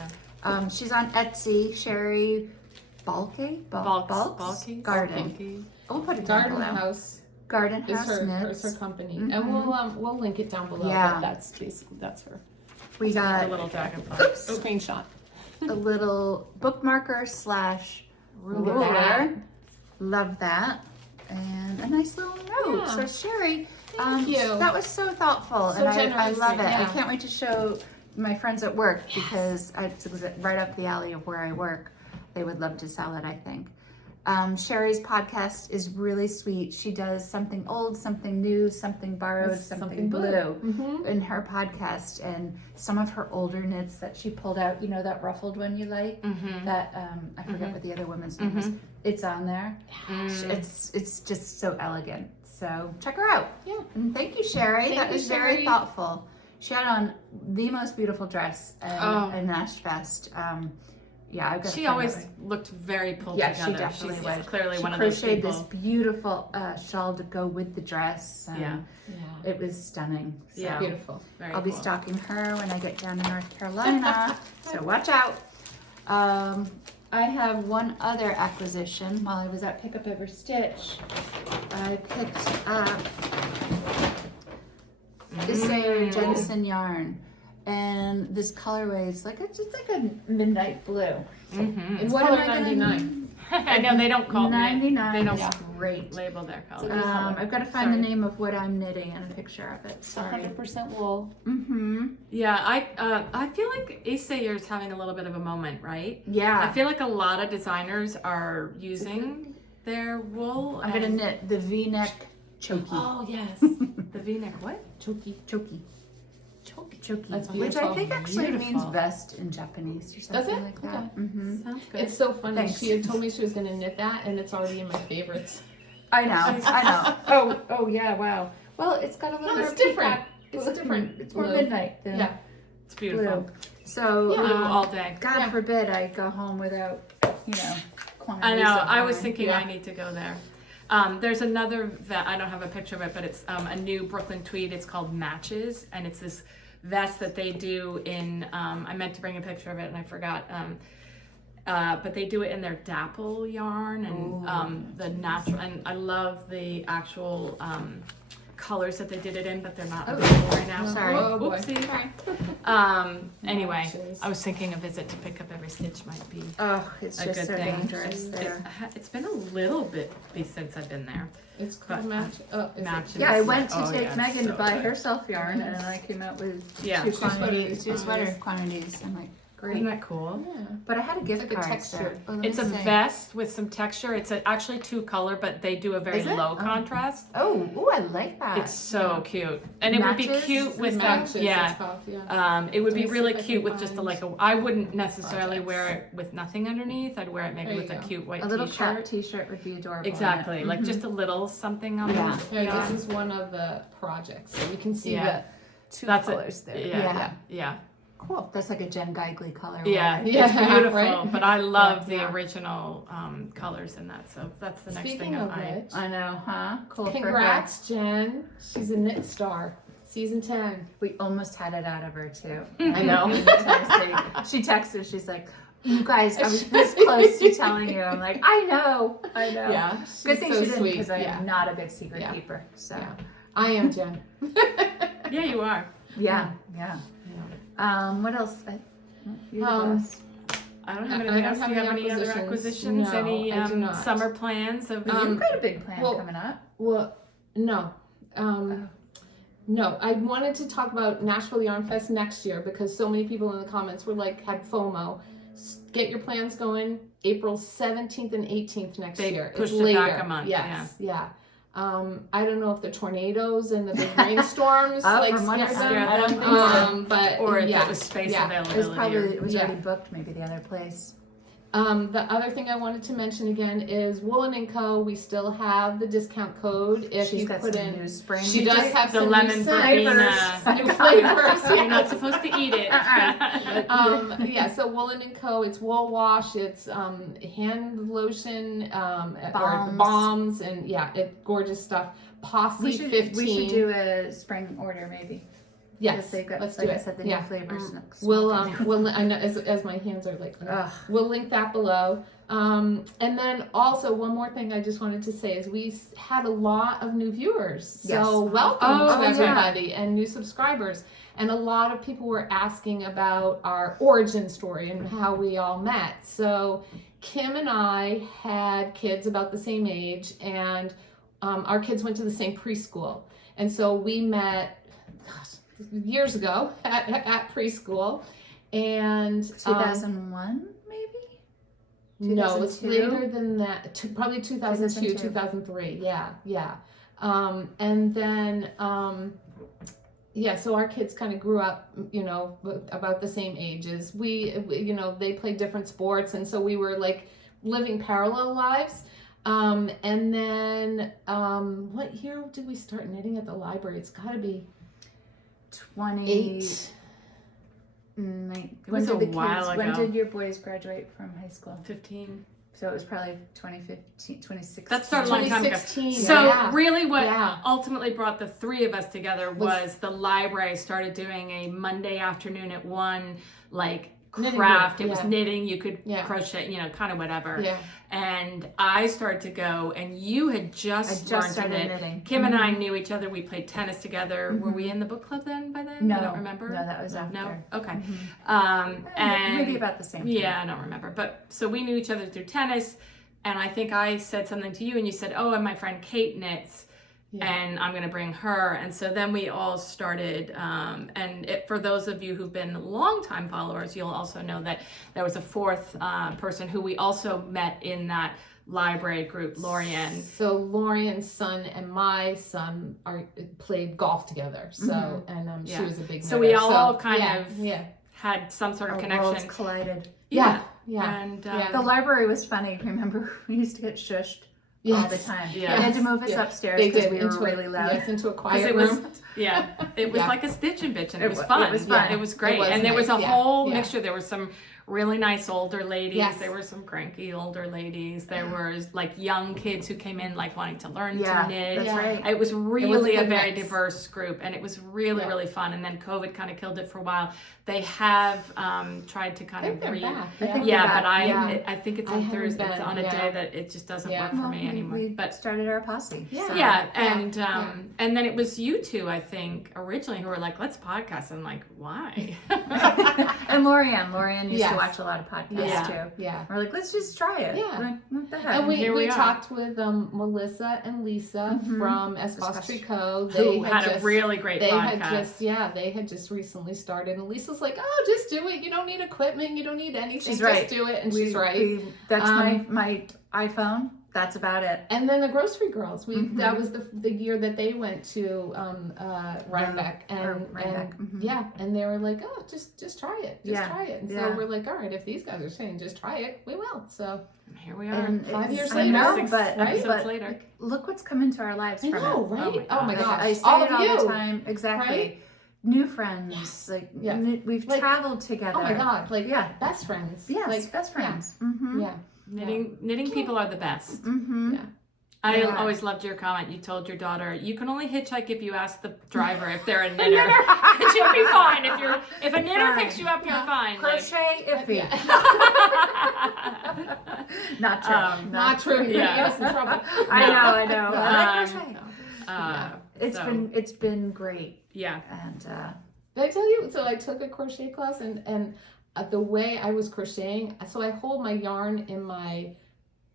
yeah. She's on Etsy. Sheri Balke? Balkes? Garden. Balkes. We'll put it down Garden below. House Garden is House her Knits. is her company, Mhm. and we'll link it down below. Yeah. But that's basically that's her. We The got little dragonfly. oops, Screenshot. a little bookmarker / Look at ruler. that. Love that. And a nice little note. Yeah. So Sherry, Thank you. that was so thoughtful, So and I generous, love it. I yeah. can't wait to show my friends at work because it's right up the alley of where I work. They would love to sell it, I think. Sherry's podcast is really sweet. She does something old, something new, something borrowed, something blue Mm-hmm. in her podcast, and some of her older knits that she pulled out. You know that ruffled one you like? Mm-hmm. That I forget what the other woman's name is. It's on there. Mm. It's just so elegant. So check her out. Yeah. And thank you, Sherry. Thank That you, was very Sherry. thoughtful. She had on the most beautiful dress Oh. in Nashfest. Yeah, I've got. to She find always that one. lookly very pulled Yeah, she together. definitely She's was. clearly She one of those crocheted people. this beautiful shawl to go with the dress. Yeah. Yeah. It was stunning. So Yeah. Beautiful. Very I'll be cool. stalking her when I get down to North Carolina. So watch out. I have one other acquisition. While I was at Pick Up Ever Stitch, I picked up this Jensen yarn. And this colorway is like it's like a midnight blue. Mhm. It's What am I gonna- $4.99. I know they don't call 99. They don't It's great. label their color. good color. I've got to find the Sorry. name of what I'm knitting and a picture of it. It's Sorry. 100% wool. Mm-hmm. Yeah, I feel like Issa is having a little bit of a moment, right? I Yeah. feel like a lot of designers are using their wool. I'm gonna and- knit the V-neck chokey. Oh yes, the V-neck. What? Chokey. Chokey. Choky. Chokey. That's Which I beautiful. think actually means Beautiful. vest in Japanese or Does something it? like that. Okay. Mm-hmm. Sounds good. It's so funny. Thanks. She had told me she was going to knit that, and it's already in my favorites. I know. Oh yeah, wow. Well, it's got a little No, bit it's of different. peacock. It's Look, different. It's more Blue. midnight than Yeah. It's beautiful. blue. So, Yeah. Blue all day. God Yeah. forbid I go home without, I quantities know. of I was yarn. thinking Yeah. I need to go there. There's another that I don't have a picture of it, but it's a new Brooklyn tweed. It's called Matches, and it's this vest that they do in, I meant to bring a picture of it and I forgot, but they do it in their dapple yarn and the natural, and I love the actual colors that they did it in, but they're not available right now. Sorry. Oh, boy. Oopsie. Anyway, Matches. I was thinking a visit to pick up every stitch might be Oh, it's a just good so thing. dangerous there. It's been a little bit since I've been there. It's But, called match. Oh, is it? Matches. Yeah, I went to Oh, take yeah, Megan to so buy good. herself yarn, and I came out with Yeah. two Two quantities, two sweater sweater quantities. I'm like, Isn't great. that cool? Yeah. But I had a It's gift like a card. texture. So, It's a vest with some texture. It's actually 2-color, but they do a very Is it? low Oh. contrast. oh, I like that. It's so cute, and it would be Matches? cute with Matches, that. Yeah, it's called, yeah. it would Let be me see really if I cute can with just find I wouldn't necessarily projects. wear it with nothing underneath. I'd wear it maybe There with you a go. cute white a little cap t-shirt. T-shirt would be adorable. Exactly, like Mhm. just a little something on Yeah. the Yeah, this is one of the projects, so you can see Yeah. the two That's it. colors there. Yeah. Cool. That's like a Jen Geigley color. Yeah, Yeah, it's beautiful. right? But I love Yeah. the original colors in that. So that's the next Speaking thing of I. which, I know, huh? Cool. for her. congrats, Jen. She's a knit star. Season 10. We almost had it out of her too. I know. In Tennessee. She texted. She's like, "You guys, I was this close to telling you." I'm like, "I know. Yeah. Good thing so she didn't, sweet. because I yeah. am not a big secret Yeah. keeper. So Yeah. I am Jen. Yeah, you are. yeah. What else? You're the boss. I don't have I anything don't else. have Do you have any any other acquisitions. acquisitions? No, Any I do not. summer plans? Of, But you've got a big plan well, coming up. Well, no. No, I wanted to talk about Nashville Yarn Fest next year because so many people in the comments were like, had FOMO. Get your plans going April 17th and 18th next They year. pushed it's it later. back a month, Yes, yeah. I don't know if the tornadoes and the big rainstorms like from what I scared heard, them. I don't think so. But or if yeah, it was space yeah. availability. It was Yeah. already booked. Maybe the other place. The other thing I wanted to mention again is Woolen & Co. We still have the discount code if She's you got put some in. new spring. She does have the some lemon new verbena. flavors. New flavors. You're not supposed to eat it. Yeah, so Woolen & Co. It's wool wash, it's hand lotion, or Balms. balms, and yeah, gorgeous stuff. Posse 15. We should do a spring order maybe. Yes, Because they've got, let's like do I it. said, the Yeah. new flavors. We'll I know as my hands are like Ugh. we'll link that below. And then also one more thing I just wanted to say is we had a lot of new viewers. Yes. So welcome Oh, to yeah. everybody and new subscribers. And a lot of people were asking about our origin story and how we all met. So Kim and I had kids about the same age, and our kids went to the same preschool. And so we met years ago at preschool, and 2001 maybe. no, it's 2002? later than that. Probably 2002, 2003. Yeah. And then yeah, so our kids kind of grew up, about the same ages. We they played different sports, and so we were like living parallel lives. And then what year did we start knitting at the library? It's got to be 28. was a while When ago. did your boys graduate from high school? 15. So it was probably 2015, 2016. That started a long time ago. 2016. So yeah. really what Yeah. ultimately brought the three of us together was the library started doing a Monday afternoon at 1, like Knitting craft. group, It was yeah. knitting, you could Yeah. crochet, kind of whatever. Yeah. And I started to go, and you had I just just learned to started knit. knitting. Kim and I knew each other. We played tennis together. Were we in the book club then? By then, No, I don't remember. No, that was after. No, okay. And And maybe about the same time. yeah, I don't remember. But so we knew each other through tennis, and I think I said something to you, and you said, "Oh, and my friend Kate knits." Yeah. And I'm going to bring her. And so then we all started. For those of you who've been longtime followers, you'll also know that there was a fourth person who we also met in that library group, Lorian. So Lorian's son and my son played golf together. So and she Yeah. was a big. So we knitter. all So, kind yeah, of yeah. had some sort of Our connection. worlds collided. Yeah. And Yeah. The library was funny. Remember, we used to get shushed all the Yes. time. Yes. They had to move us Yeah. upstairs They because did we were really loud. Yes, into a 'Cause quiet it was, room. it was Yeah. like a stitch and bitch, and it was It fun. was fun. It was great, It was and there was a nice, yeah, whole yeah. mixture. There was some really nice older ladies. Yes. There were some cranky older ladies. There were like young kids who came in like wanting to learn Yeah, to knit. that's Yeah. right. It was really a good very mix. diverse group, and it was really, Yeah. really fun. And then COVID kind of killed it for a while. They have tried to kind I of think they're back. I think yeah, they're but back. Yeah. I think it's I on haven't Thursday. It's been, on a yeah. day that it just doesn't Yeah. work for me anymore. We But started our posse. Yeah. so- yeah, Yeah. and and then it was you two, I think, originally who were like, let's podcast. I'm like, why? And Lorianne used Yes. to watch a lot of podcasts Yeah. too. Yeah. We're like, let's just try it. Yeah. Like, what the heck? And we here we are. talked with Melissa and Lisa Mhm. from Espace Espace Tricot. Who had a really great they podcast. they had just recently started, and Lisa's like, oh, just do it. You don't need equipment. You don't need anything. She's just right. do it. And she's right. That's Um, my iPhone. That's about it. And then the Grocery Girls, Mhm. that was the year that they went to Rhinebeck, and Rhinebeck, mhm. yeah, and they were like, oh, just try it, Yeah, try it. And so yeah. we're like, all right, if these guys are saying just try it, we will. So And here we are. And 5 it's- years I later, know, 6 but episodes later. look what's come into our lives I from know, it. right? Oh my gosh, I say all it of all you. the time. Exactly. Right? New friends. Like Yeah. we've Like, traveled together. Oh my God, like Yeah. best friends. Yes, like best friends. Mm-hmm. Yeah. Knitting people are the best. Mm-hmm. Yeah. I Yeah. always loved your comment. You told your daughter, you can only hitchhike if you ask the driver if they're a knitter. And you'll be fine. If a knitter Fine. picks you up, you're Yeah. fine. Like- Crochet iffy. Yeah. Not true. Not true. You're Yeah. gonna get us in trouble. I know. I like Um, crochet. uh, It's been great. yeah. And Did I tell you? So I took a crochet class, and the way I was crocheting, so I hold my yarn in my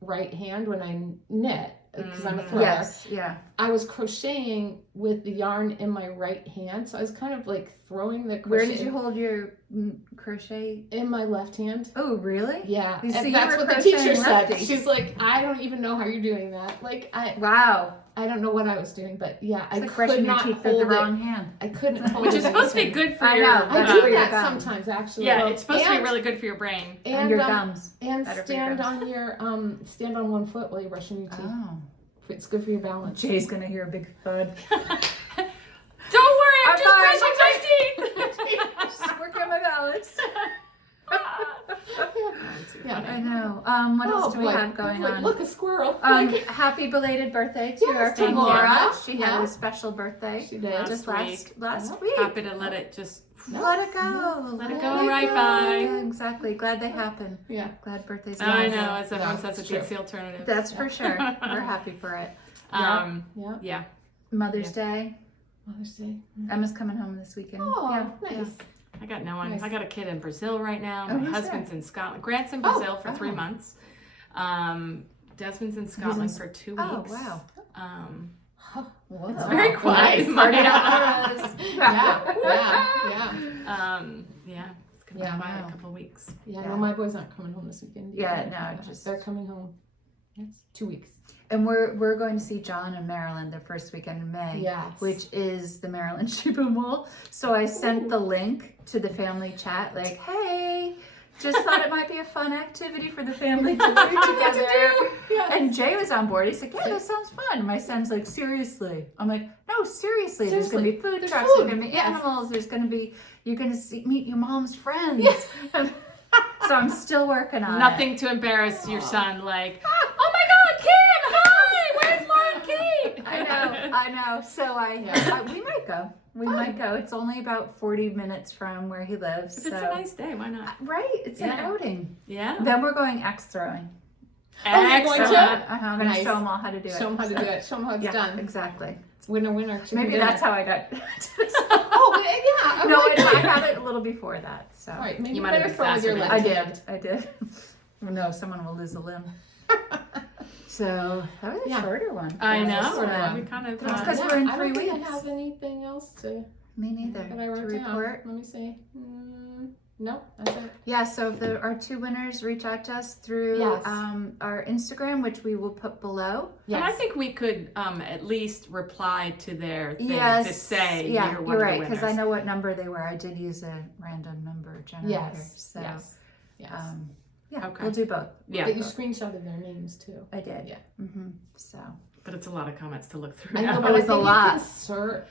right hand when I knit because I'm a thrower. yes, yeah. I was crocheting with the yarn in my right hand, so I was kind of like throwing the crochet Where did you hold your crochet? in my left hand. Oh, really? Yeah, You see, and you that's were what the teacher crocheting said. lefty. She's like, I don't even know how you're doing that. Like Wow. I don't know what I was doing, but yeah, It's I like could brushing your not teeth with the hold it. wrong hand. I couldn't hold Which it is supposed to be anything. good for I your... know, I that's do for your that gums. sometimes, actually. yeah, it's supposed to be And- really good for your brain. And your um, gums. And Better for your stand gums. on your stand on one foot while you're brushing your teeth. Oh. It's good for your balance. Jay's gonna hear a big thud. Don't worry, I'm I'm just fine. brushing my teeth. Just work on my balance. Yeah. I know. What else do we boy. have going Like, on? Look, a squirrel. Like, Happy belated birthday to Yes, our to friend Laura. Laura. She had Yeah. a special birthday she did. Last just week. last week. Happy to let it just... Let it go. Let it go right by. Yeah, exactly. Glad they happen. Yeah. Glad birthdays. I happen. know, as everyone No, says, it's it's true. the alternative. That's for sure. We're happy for it. Yeah. Yeah. Mother's Day. Mother's Day. Emma's coming home this weekend. Oh, yeah. nice. I got no one. Nice. I got a kid in Brazil right now. Oh, My who's husband's in Scotland. Grant's in Oh, Brazil for 3 oh. months. Desmond's in Scotland for 2 weeks. Oh, wow. Well, It's very quiet. Nice. Party outdoors. Yeah. Yeah, it's gonna Yeah. be quiet Wow. a couple weeks. Yeah. Yeah. No, my boys aren't coming home this weekend. Yeah, either. no, just- they're coming home. Yes, 2 weeks. And we're going to see John in Maryland the first weekend in May. Yes. Which is the Maryland Sheep and Wool. So I sent the link to the family chat, like, hey, just thought it might be a fun activity for the family to do together. Yeah. And Jay was on board. He's like, yeah, that sounds fun. My son's like, seriously? I'm like, no, seriously. There's going to be food There's trucks. food. There's going to be Yes. animals. There's going to be, you're going to meet your mom's friends. Yes. So I'm still working on Nothing to embarrass your son, like, oh my God, Kim, hi, where's Lauren Kate? it. I know. So we might go. We might go. It's only about 40 minutes from where he lives. If it's a nice day, why not? Right. It's an Yeah. outing. Yeah. Then we're going axe throwing. you're going Excellent. to? I'm going to Nice. show them all how to do it. Show them how to do it. Show them how it's Yeah, done. exactly. It's winner, winner. chicken Maybe dinner. that's how I got. Oh, yeah. I'm No, like, I got it a little before that. So All right, maybe You you might better have throw with your exacerbated left I hand. did. No, someone will lose a limb. So that was a Yeah. shorter one. I That's know. sort of- We kind of. That's 'cause we're in I 3 don't think weeks. I have anything else to Me neither. that I To wrote down. report. Let me see. No, that's it. Yeah, so if our 2 winners reach out to us through Yes. our Instagram, which we will put below. And I think we could at least reply to their thing Yes. to say yeah, you're one you're of right, the because winners. I know what number they were. I did use a random number generator. Yes. So, Yes. Yes. yeah, Okay. we'll do both. Yeah, But you screenshotted their names too. I did. Yeah. Mm-hmm. So. but it's a lot of comments to look through. I know, now. but It I was a think lot.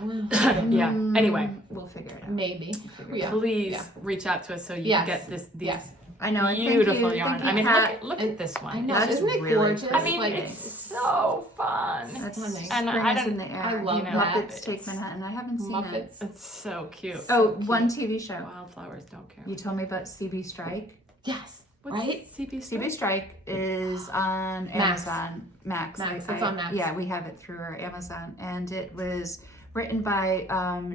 you can Yeah. Anyway, we'll figure it out. maybe. We'll figure it Yeah. out. please Yeah. reach out to us so you Yes. can get these Yes. I know. beautiful yarn. I mean, Pat, look at this one. I know, That's isn't it really gorgeous? I mean, Like, it's so fun. that's stunning. And spring I is don't- in the air. I love know, that. Muppets Take Manhattan. I haven't seen it. Muppets. It's so cute. Oh, cute. one TV show. Wildflowers don't care. You told me about CB Strike. Yes. What's Right? CB CB Strike is on Max. Amazon. Max. Max, it's on Max. Yeah, we have it through our Amazon, and it was written by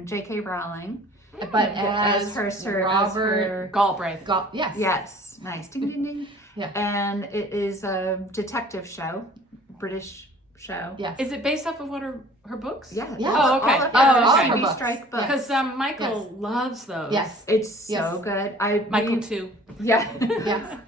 J.K. Rowling. But as as her Robert Galbraith. Yes. Yes, nice. Ding ding ding. Yeah. And it is a detective show, British show. Yes. Is it based off of what her books? Yeah. Yeah. Oh, okay. All of Oh, her okay. CB books. Strike books. Because Michael loves those. Yes. It's so Yes. good. Michael we, too. Yeah. Yes.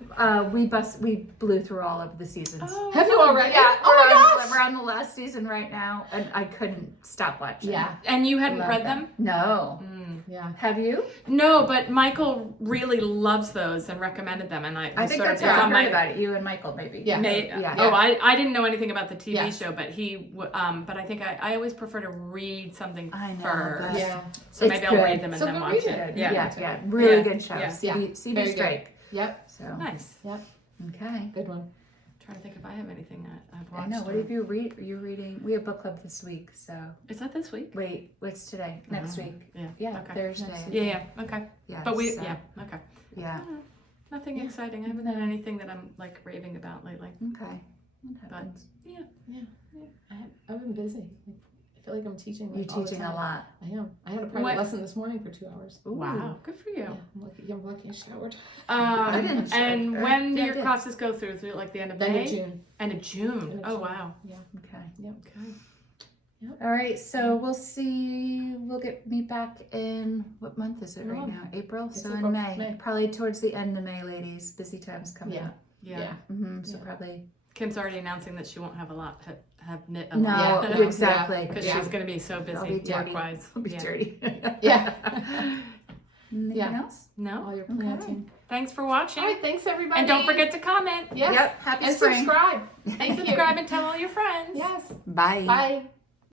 We blew through all of the seasons. Oh, Have you already? Yeah, Oh my gosh. we're on the last season right now, and I couldn't stop watching. Yeah. And you hadn't Love read that. them? No. Yeah. Have you? No, but Michael really loves those and recommended them, and I we think sort that's of- how it's I on heard my- about it. You and Michael, maybe. Yeah. Yeah. Oh, I didn't know anything about the TV Yes. show, but but I think I always prefer to read something I know, first. but- Yeah. So maybe It's I'll good. read them and So then go watch read it. it. Yeah. Really Yeah. good show. Yeah. CB Very good. Strike. Yep. So Nice. okay. Good one. Trying to think if I have anything I've watched. I know. What or- have you read? Are you reading? We have book club this week. So Is that this week? wait, what's today? Next week. Yeah. Yeah, Okay. Thursday. Next Yeah. Okay. Yeah. But we. so, Yeah. Okay. Yeah. Nothing exciting. I haven't had anything that I'm like raving about lately. Okay. What But happens? I've been busy. I feel like I'm teaching. You're Like, all the teaching a time. lot. I am. I had a private What- lesson this morning for 2 hours. Ooh. Wow. Good for you. Yeah. I'm lucky I showered. I didn't shower. And when do Yeah, I your did. classes go through? Through like the end of Then May? in June. End of June. End of Oh June. wow. Okay. Okay. All right. So we'll see. We'll meet back in what month is it right Month. now? April. It's So April, in May. May. Probably towards the end of May, ladies. Busy times coming Yeah. up. Yeah. So Yeah. probably. Kim's already announcing that she won't have have knit a No, lot. Yeah. exactly. Because Yeah. she's going to be so busy I'll be dirty. work-wise. I'll be Yeah. dirty. Yeah. Anything Yeah. else? No? All your planting. Thanks for watching. All right. Thanks, everybody. And don't forget to comment. Yes. Yep. Happy And spring. subscribe. And Thank you. subscribe and tell all your friends. Yes. Bye. Bye.